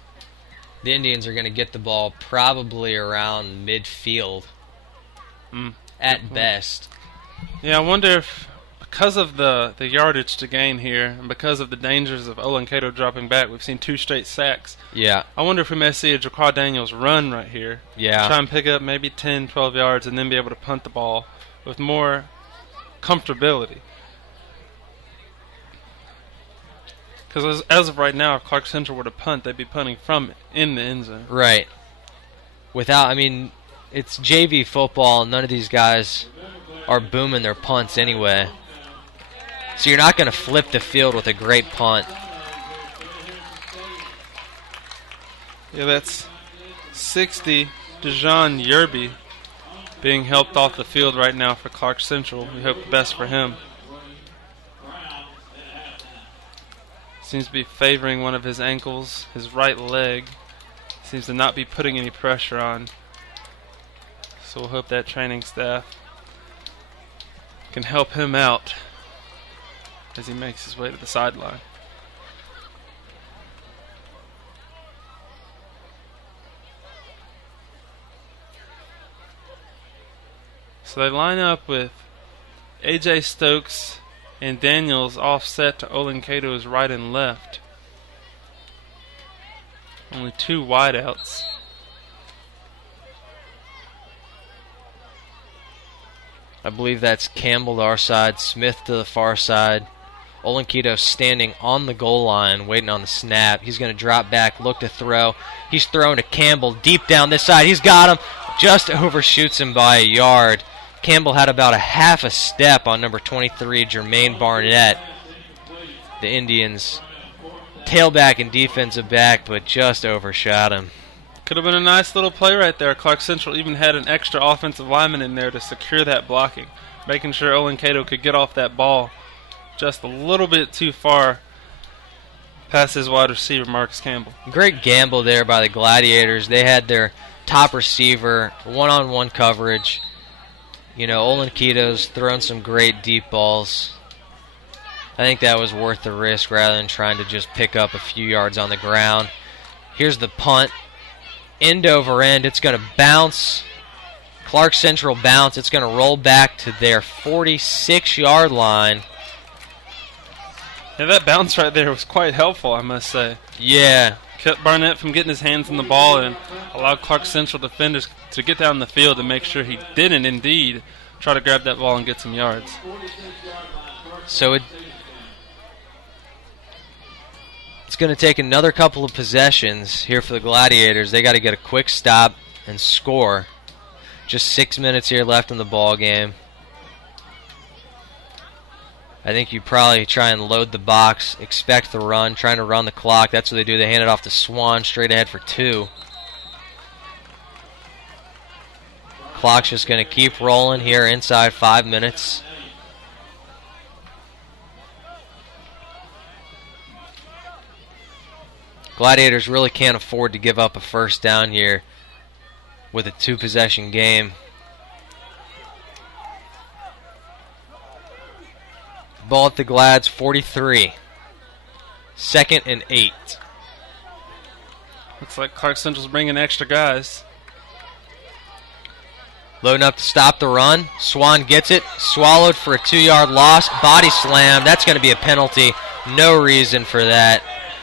the Indians are going to get the ball probably around midfield at best. Yeah, I wonder if, because of the yardage to gain here, and because of the dangers of Olenketo dropping back, we've seen 2 straight sacks. Yeah. I wonder if we may see a Jaquan Daniels run right here. Yeah. Try and pick up maybe 10, 12 yards and then be able to punt the ball with more comfortability. Because as of right now, if Clarke Central were to punt, they'd be punting from in the end zone. Right. It's JV football. None of these guys are booming their punts anyway. So you're not going to flip the field with a great punt. Yeah, that's 60 Dejan Yerby being helped off the field right now for Clarke Central. We hope the best for him. Seems to be favoring one of his ankles, his right leg. Seems to not be putting any pressure on. So we'll hope that training staff can help him out as he makes his way to the sideline. So they line up with A.J. Stokes and Daniels offset to Olenketo's right and left. Only 2 wideouts. I believe that's Campbell to our side, Smith to the far side. Olenketo standing on the goal line, waiting on the snap. He's going to drop back, look to throw. He's throwing to Campbell deep down this side. He's got him. Just overshoots him by a yard. Campbell had about a half a step on number 23, Jermaine Barnett. The Indians tailback and defensive back, but just overshot him. Could have been a nice little play right there. Clarke Central even had an extra offensive lineman in there to secure that blocking, making sure Olenketo could get off that ball just a little bit too far past his wide receiver, Marcus Campbell. Great gamble there by the Gladiators. They had their top receiver, one-on-one coverage. You know, Olenketo's throwing some great deep balls. I think that was worth the risk rather than trying to just pick up a few yards on the ground. Here's the punt. End over end. It's going to bounce. Clarke Central bounce. It's going to roll back to their 46-yard line. Yeah, that bounce right there was quite helpful, I must say. Yeah. Kept Barnett from getting his hands on the ball and allowed Clarke Central defenders to get down the field and make sure he didn't indeed try to grab that ball and get some yards. So it's going to take another couple of possessions here for the Gladiators. They got to get a quick stop and score. Just 6 minutes here left in the ball game. I think you probably try and load the box, expect the run, trying to run the clock. That's what they do. They hand it off to Swan straight ahead for 2. Clock's just going to keep rolling here inside 5 minutes. Gladiators really can't afford to give up a first down here with a 2-possession game. Ball at the Glads, 43. 2nd and 8. Looks like Clarke Central's bringing extra guys. Loading up to stop the run. Swan gets it. Swallowed for a 2-yard loss. Body slam. That's going to be a penalty. No reason for that.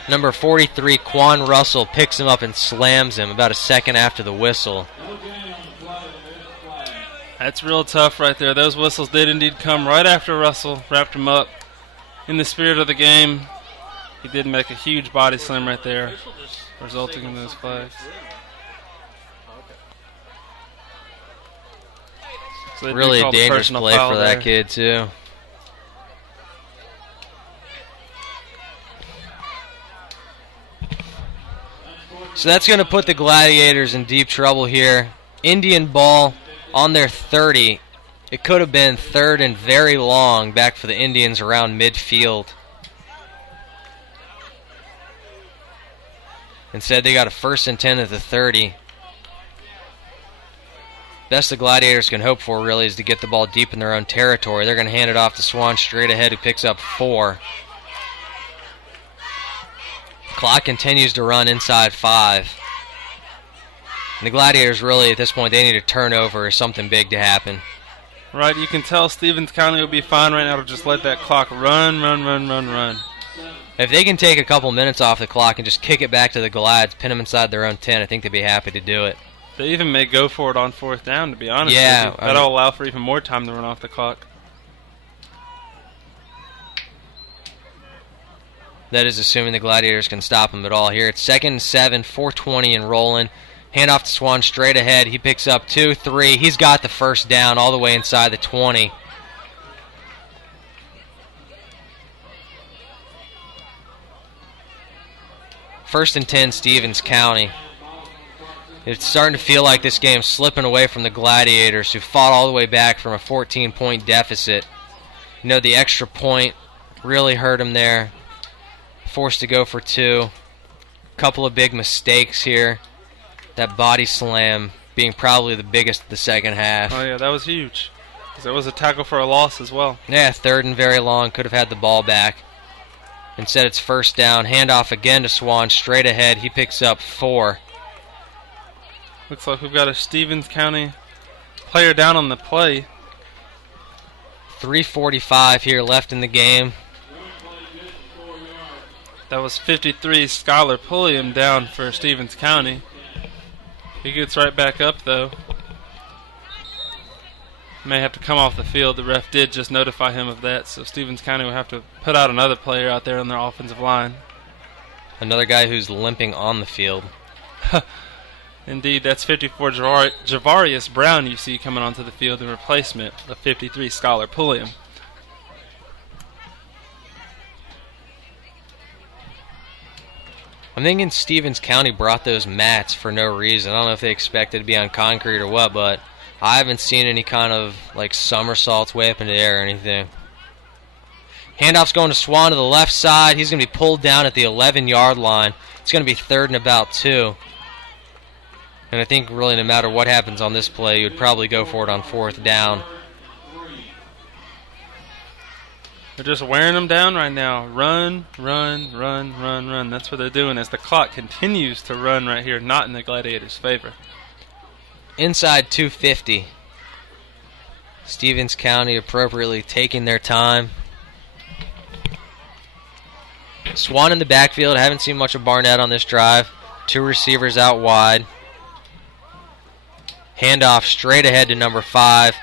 Number 43, Quan Russell, picks him up and slams him about a second after the whistle. That's real tough right there. Those whistles did indeed come right after Russell wrapped him up. In the spirit of the game, he did make a huge body slam right there, resulting in those flags. So really a dangerous play for that kid, too. So that's going to put the Gladiators in deep trouble here. Indian ball on their 30. It could have been third and very long back for the Indians around midfield. Instead, they got a 1st and 10 at the 30. Best the Gladiators can hope for, really, is to get the ball deep in their own territory. They're going to hand it off to Swan straight ahead, who picks up 4. Clock continues to run inside 5. And the Gladiators really, at this point, they need a turnover or something big to happen. Right, you can tell Stevens County will be fine right now to just let that clock run. If they can take a couple minutes off the clock and just kick it back to the Glads, pin them inside their own 10, I think they'd be happy to do it. They even may go for it on 4th down, to be honest with you. That'll allow for even more time to run off the clock. That is assuming the Gladiators can stop them at all here. It's 2nd and 7, 4:20 and rolling. Hand off to Swan straight ahead. He picks up 2, 3. He's got the 1st down all the way inside the 20. First and 10, Stevens County. It's starting to feel like this game's slipping away from the Gladiators, who fought all the way back from a 14-point deficit. You know, the extra point really hurt them there. Forced to go for 2. Couple of big mistakes here. That body slam being probably the biggest of the second half. Oh, yeah, that was huge. Because that was a tackle for a loss as well. Yeah, 3rd and very long. Could have had the ball back. Instead, it's 1st down. Handoff again to Swan. Straight ahead. He picks up 4. Looks like we've got a Stevens County player down on the play. 3:45 here left in the game. That was 53, Skylar Pulliam down for Stevens County. He gets right back up, though. May have to come off the field. The ref did just notify him of that, so Stevens County will have to put out another player out there on their offensive line. Another guy who's limping on the field. Indeed, that's 54, Javarius Brown you see coming onto the field in replacement of 53, Skylar Pulliam. I'm thinking Stevens County brought those mats for no reason. I don't know if they expected to be on concrete or what, but I haven't seen any kind of like somersaults way up in the air or anything. Handoff's going to Swan to the left side. He's going to be pulled down at the 11-yard line. It's going to be 3rd and about 2. And I think really no matter what happens on this play, you would probably go for it on 4th down. They're just wearing them down right now. Run. That's what they're doing as the clock continues to run right here, not in the Gladiators' favor. Inside 2:50. Stevens County appropriately taking their time. Swan in the backfield. I haven't seen much of Barnett on this drive. 2 receivers out wide. Handoff straight ahead to number 5.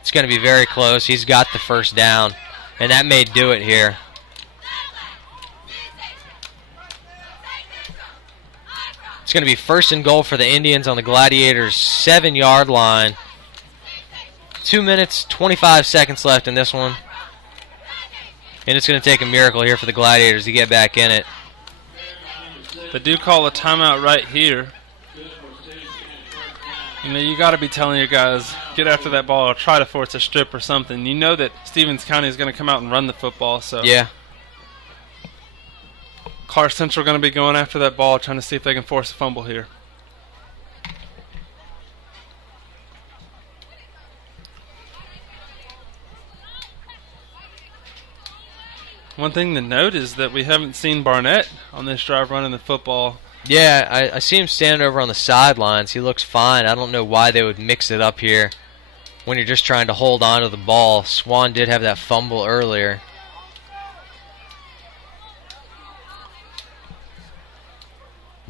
It's going to be very close. He's got the 1st down. And that may do it here. It's going to be 1st and goal for the Indians on the Gladiators' 7-yard line. 2 minutes, 25 seconds left in this one. And it's going to take a miracle here for the Gladiators to get back in it. They do call a timeout right here. You know, you got to be telling your guys, get after that ball or try to force a strip or something. You know that Stevens County is going to come out and run the football. So yeah. Clarke Central going to be going after that ball, trying to see if they can force a fumble here. One thing to note is that we haven't seen Barnett on this drive running the football. Yeah, I see him standing over on the sidelines. He looks fine. I don't know why they would mix it up here when you're just trying to hold on to the ball. Swan did have that fumble earlier.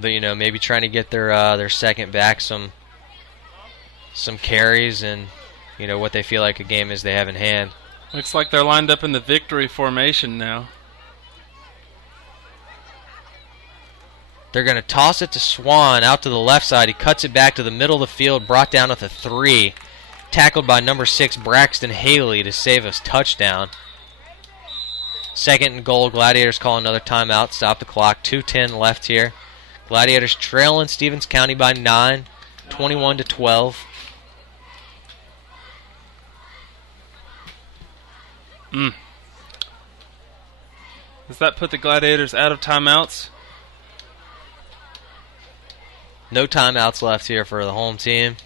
maybe trying to get their second back some carries and what they feel like a game is they have in hand. Looks like they're lined up in the victory formation now. They're going to toss it to Swan out to the left side. He cuts it back to the middle of the field, brought down with a 3. Tackled by number 6, Braxton Haley, to save us touchdown. 2nd and goal. Gladiators call another timeout. Stop the clock. 2:10 left here. Gladiators trailing Stevens County by 9, 21-12. Does that put the Gladiators out of timeouts? No timeouts left here for the home team.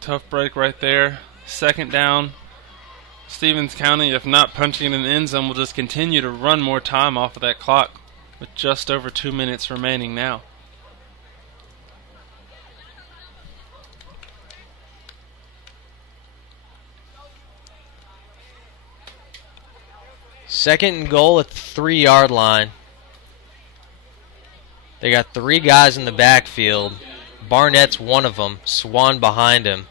Tough break right there. 2nd down. Stevens County, if not punching in the end zone, will just continue to run more time off of that clock with just over 2 minutes remaining now. Second and goal at the 3-yard line. They got 3 guys in the backfield. Barnett's one of them. Swan behind him.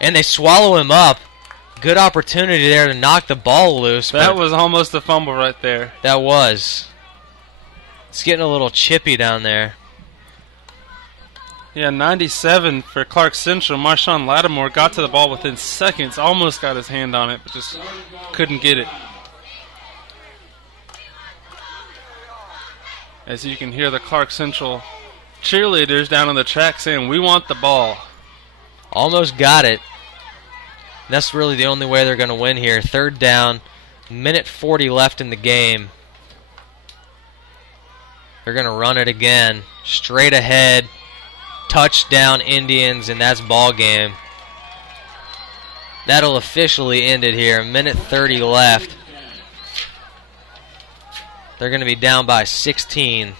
And they swallow him up. Good opportunity there to knock the ball loose. That was almost a fumble right there. That was. It's getting a little chippy down there. Yeah, 97 for Clarke Central. Marshawn Lattimore got to the ball within seconds. Almost got his hand on it, but just couldn't get it. As you can hear the Clarke Central cheerleaders down on the track saying, "We want the ball." Almost got it. That's really the only way they're going to win here. 3rd down, minute 40 left in the game. They're going to run it again. Straight ahead. Touchdown Indians, and that's ball game. That'll officially end it here. Minute 30 left. They're going to be down by 16.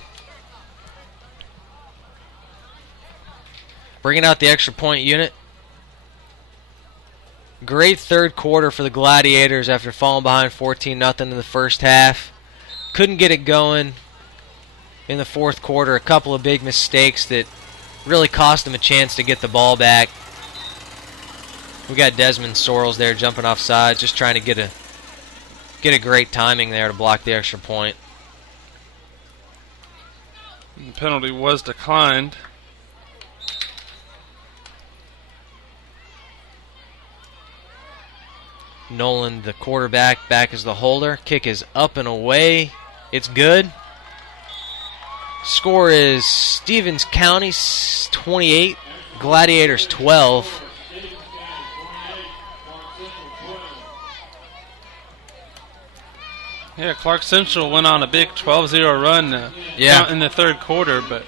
Bringing out the extra point unit. Great 3rd quarter for the Gladiators after falling behind 14-0 in the first half. Couldn't get it going in the 4th quarter. A couple of big mistakes that really cost them a chance to get the ball back. We got Desmond Sorrells there jumping off sides, just trying to get a great timing there to block the extra point. The penalty was declined. Nolan, the quarterback, back as the holder. Kick is up and away. It's good. Score is Stevens County 28, Gladiators 12. Yeah, Clarke Central went on a big 12-0 run in the 3rd quarter, but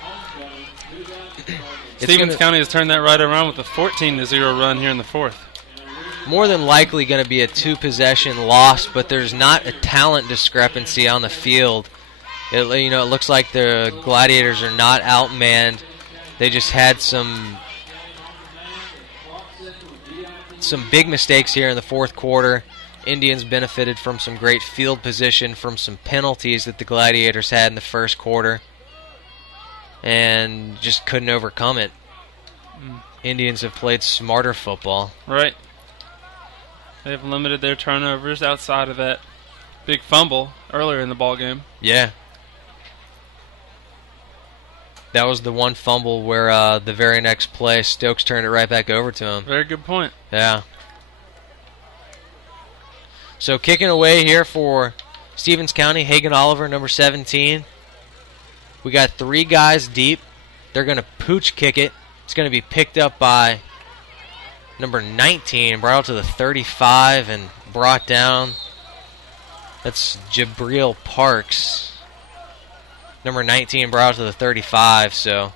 Stevens County has turned that right around with a 14-0 run here in the 4th. More than likely going to be a 2-possession loss, but there's not a talent discrepancy on the field. It looks like the Gladiators are not outmanned. They just had some big mistakes here in the 4th quarter. Indians benefited from some great field position, from some penalties that the Gladiators had in the 1st quarter, and just couldn't overcome it. Indians have played smarter football. Right. They've limited their turnovers outside of that big fumble earlier in the ball game. Yeah. That was the one fumble where the very next play, Stokes turned it right back over to him. Very good point. Yeah. So kicking away here for Stevens County, Hagen Oliver, number 17. We got 3 guys deep. They're going to pooch kick it. It's going to be picked up by number 19, brought out to the 35 and brought down. That's Jabril Parks. Number 19 brought out to the 35, so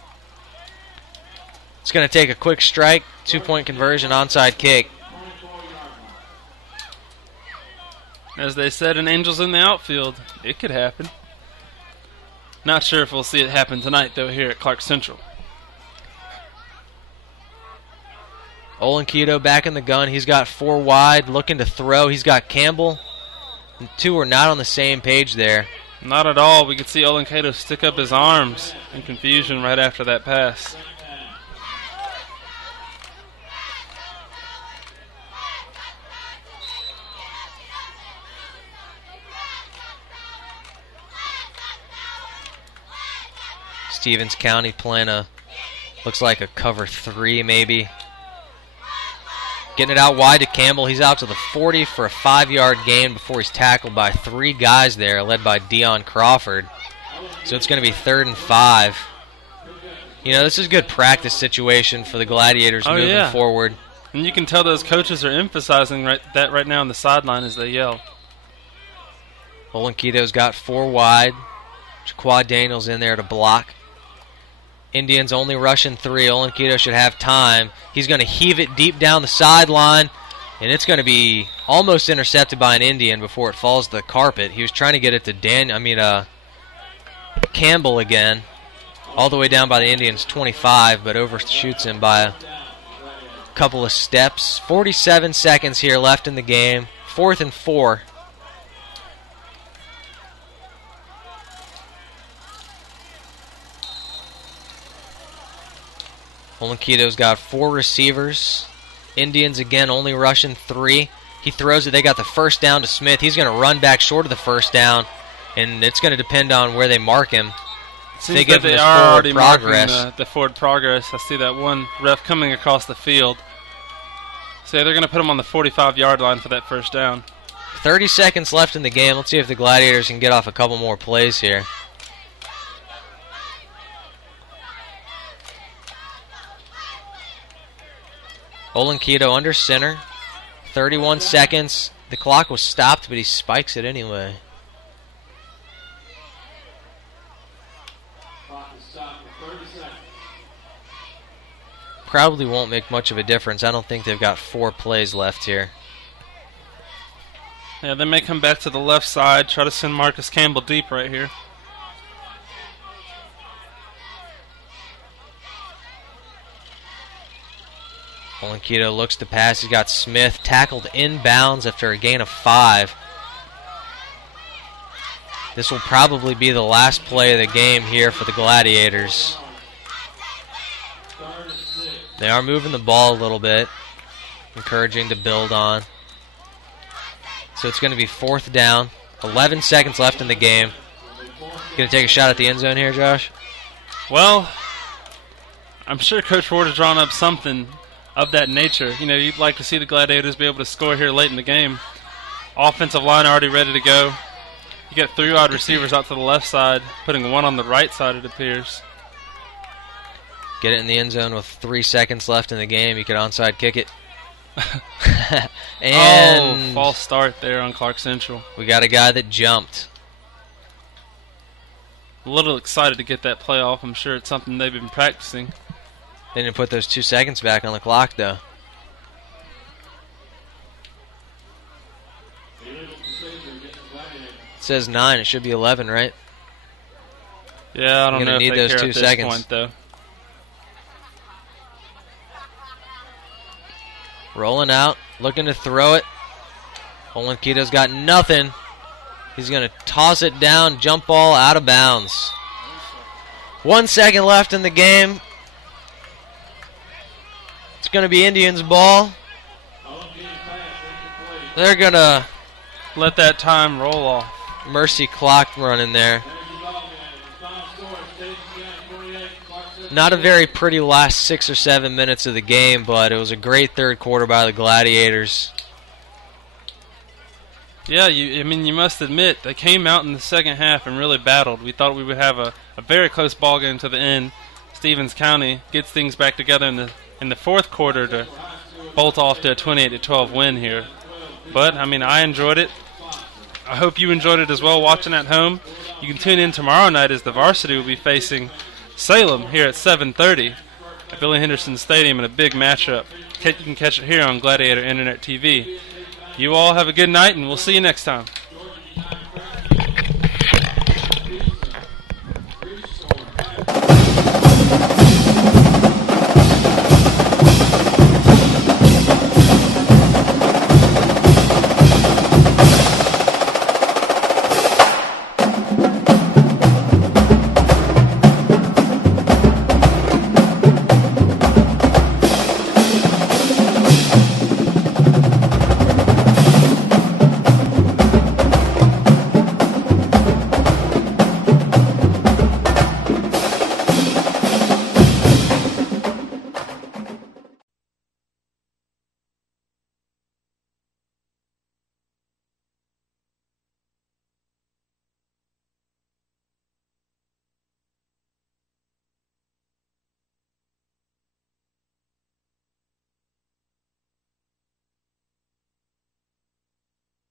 it's going to take a quick strike, 2-point conversion, onside kick. As they said in Angels in the Outfield, it could happen. Not sure if we'll see it happen tonight, though, here at Clarke Central. Olenketo back in the gun. He's got 4 wide, looking to throw. He's got Campbell The two are not on the same page there. Not at all. We could see Olenkato stick up his arms in confusion right after that pass. Stevens County playing looks like a cover 3 maybe. Getting it out wide to Campbell. He's out to the 40 for a 5-yard gain before he's tackled by 3 guys there, led by Dion Crawford. So it's going to be 3rd and 5. You know, this is a good practice situation for the Gladiators moving forward. And you can tell those coaches are emphasizing that right now on the sideline as they yell. Olenkito's got 4 wide. Jaquad Daniels in there to block. Indians only rushing 3. Olenkito should have time. He's going to heave it deep down the sideline, and it's going to be almost intercepted by an Indian before it falls to the carpet. He was trying to get it to Campbell again, all the way down by the Indians' 25, but overshoots him by a couple of steps. 47 seconds here left in the game. 4th and 4. Olenkito's got 4 receivers. Indians again only rushing 3. He throws it. They got the first down to Smith. He's going to run back short of the first down, and it's going to depend on where they mark him. Seems that they are already marking the forward progress. I see that one ref coming across the field. So they're going to put him on the 45-yard line for that first down. 30 seconds left in the game. Let's see if the Gladiators can get off a couple more plays here. Olenkito under center. 31 seconds. The clock was stopped, but he spikes it anyway. Probably won't make much of a difference. I don't think they've got 4 plays left here. Yeah, they may come back to the left side, try to send Marcus Campbell deep right here. Olenkito looks to pass. He's got Smith tackled inbounds after a gain of 5. This will probably be the last play of the game here for the Gladiators. They are moving the ball a little bit, encouraging to build on. So it's going to be 4th down. 11 seconds left in the game. Going to take a shot at the end zone here, Josh? Well, I'm sure Coach Ward has drawn up something of that nature. You know, you'd like to see the Gladiators be able to score here late in the game. Offensive line already ready to go. You got 3 wide receivers out to the left side, putting 1 on the right side, it appears. Get it in the end zone with 3 seconds left in the game. You could onside kick it. And false start there on Clarke Central. We got a guy that jumped. A little excited to get that play off. I'm sure it's something they've been practicing. They didn't put those 2 seconds back on the clock, though. It says 9. It should be 11, right? Yeah, I don't know if they those care 2 at this seconds. point, though. Rolling out, looking to throw it. Olenkito's got nothing. He's going to toss it down, jump ball out of bounds. 1 second left in the game. It's going to be Indians' ball. They're going to let that time roll off. Mercy clock running there. Not a very pretty last 6 or 7 minutes of the game, but it was a great third quarter by the Gladiators. Yeah, you must admit, they came out in the second half and really battled. We thought we would have a very close ball game to the end. Stevens County gets things back together in the fourth quarter to bolt off to a 28-12 win here. But, I mean, I enjoyed it. I hope you enjoyed it as well watching at home. You can tune in tomorrow night as the varsity will be facing Salem here at 7:30 at Billy Henderson Stadium in a big matchup. You can catch it here on Gladiator Internet TV. You all have a good night, and we'll see you next time.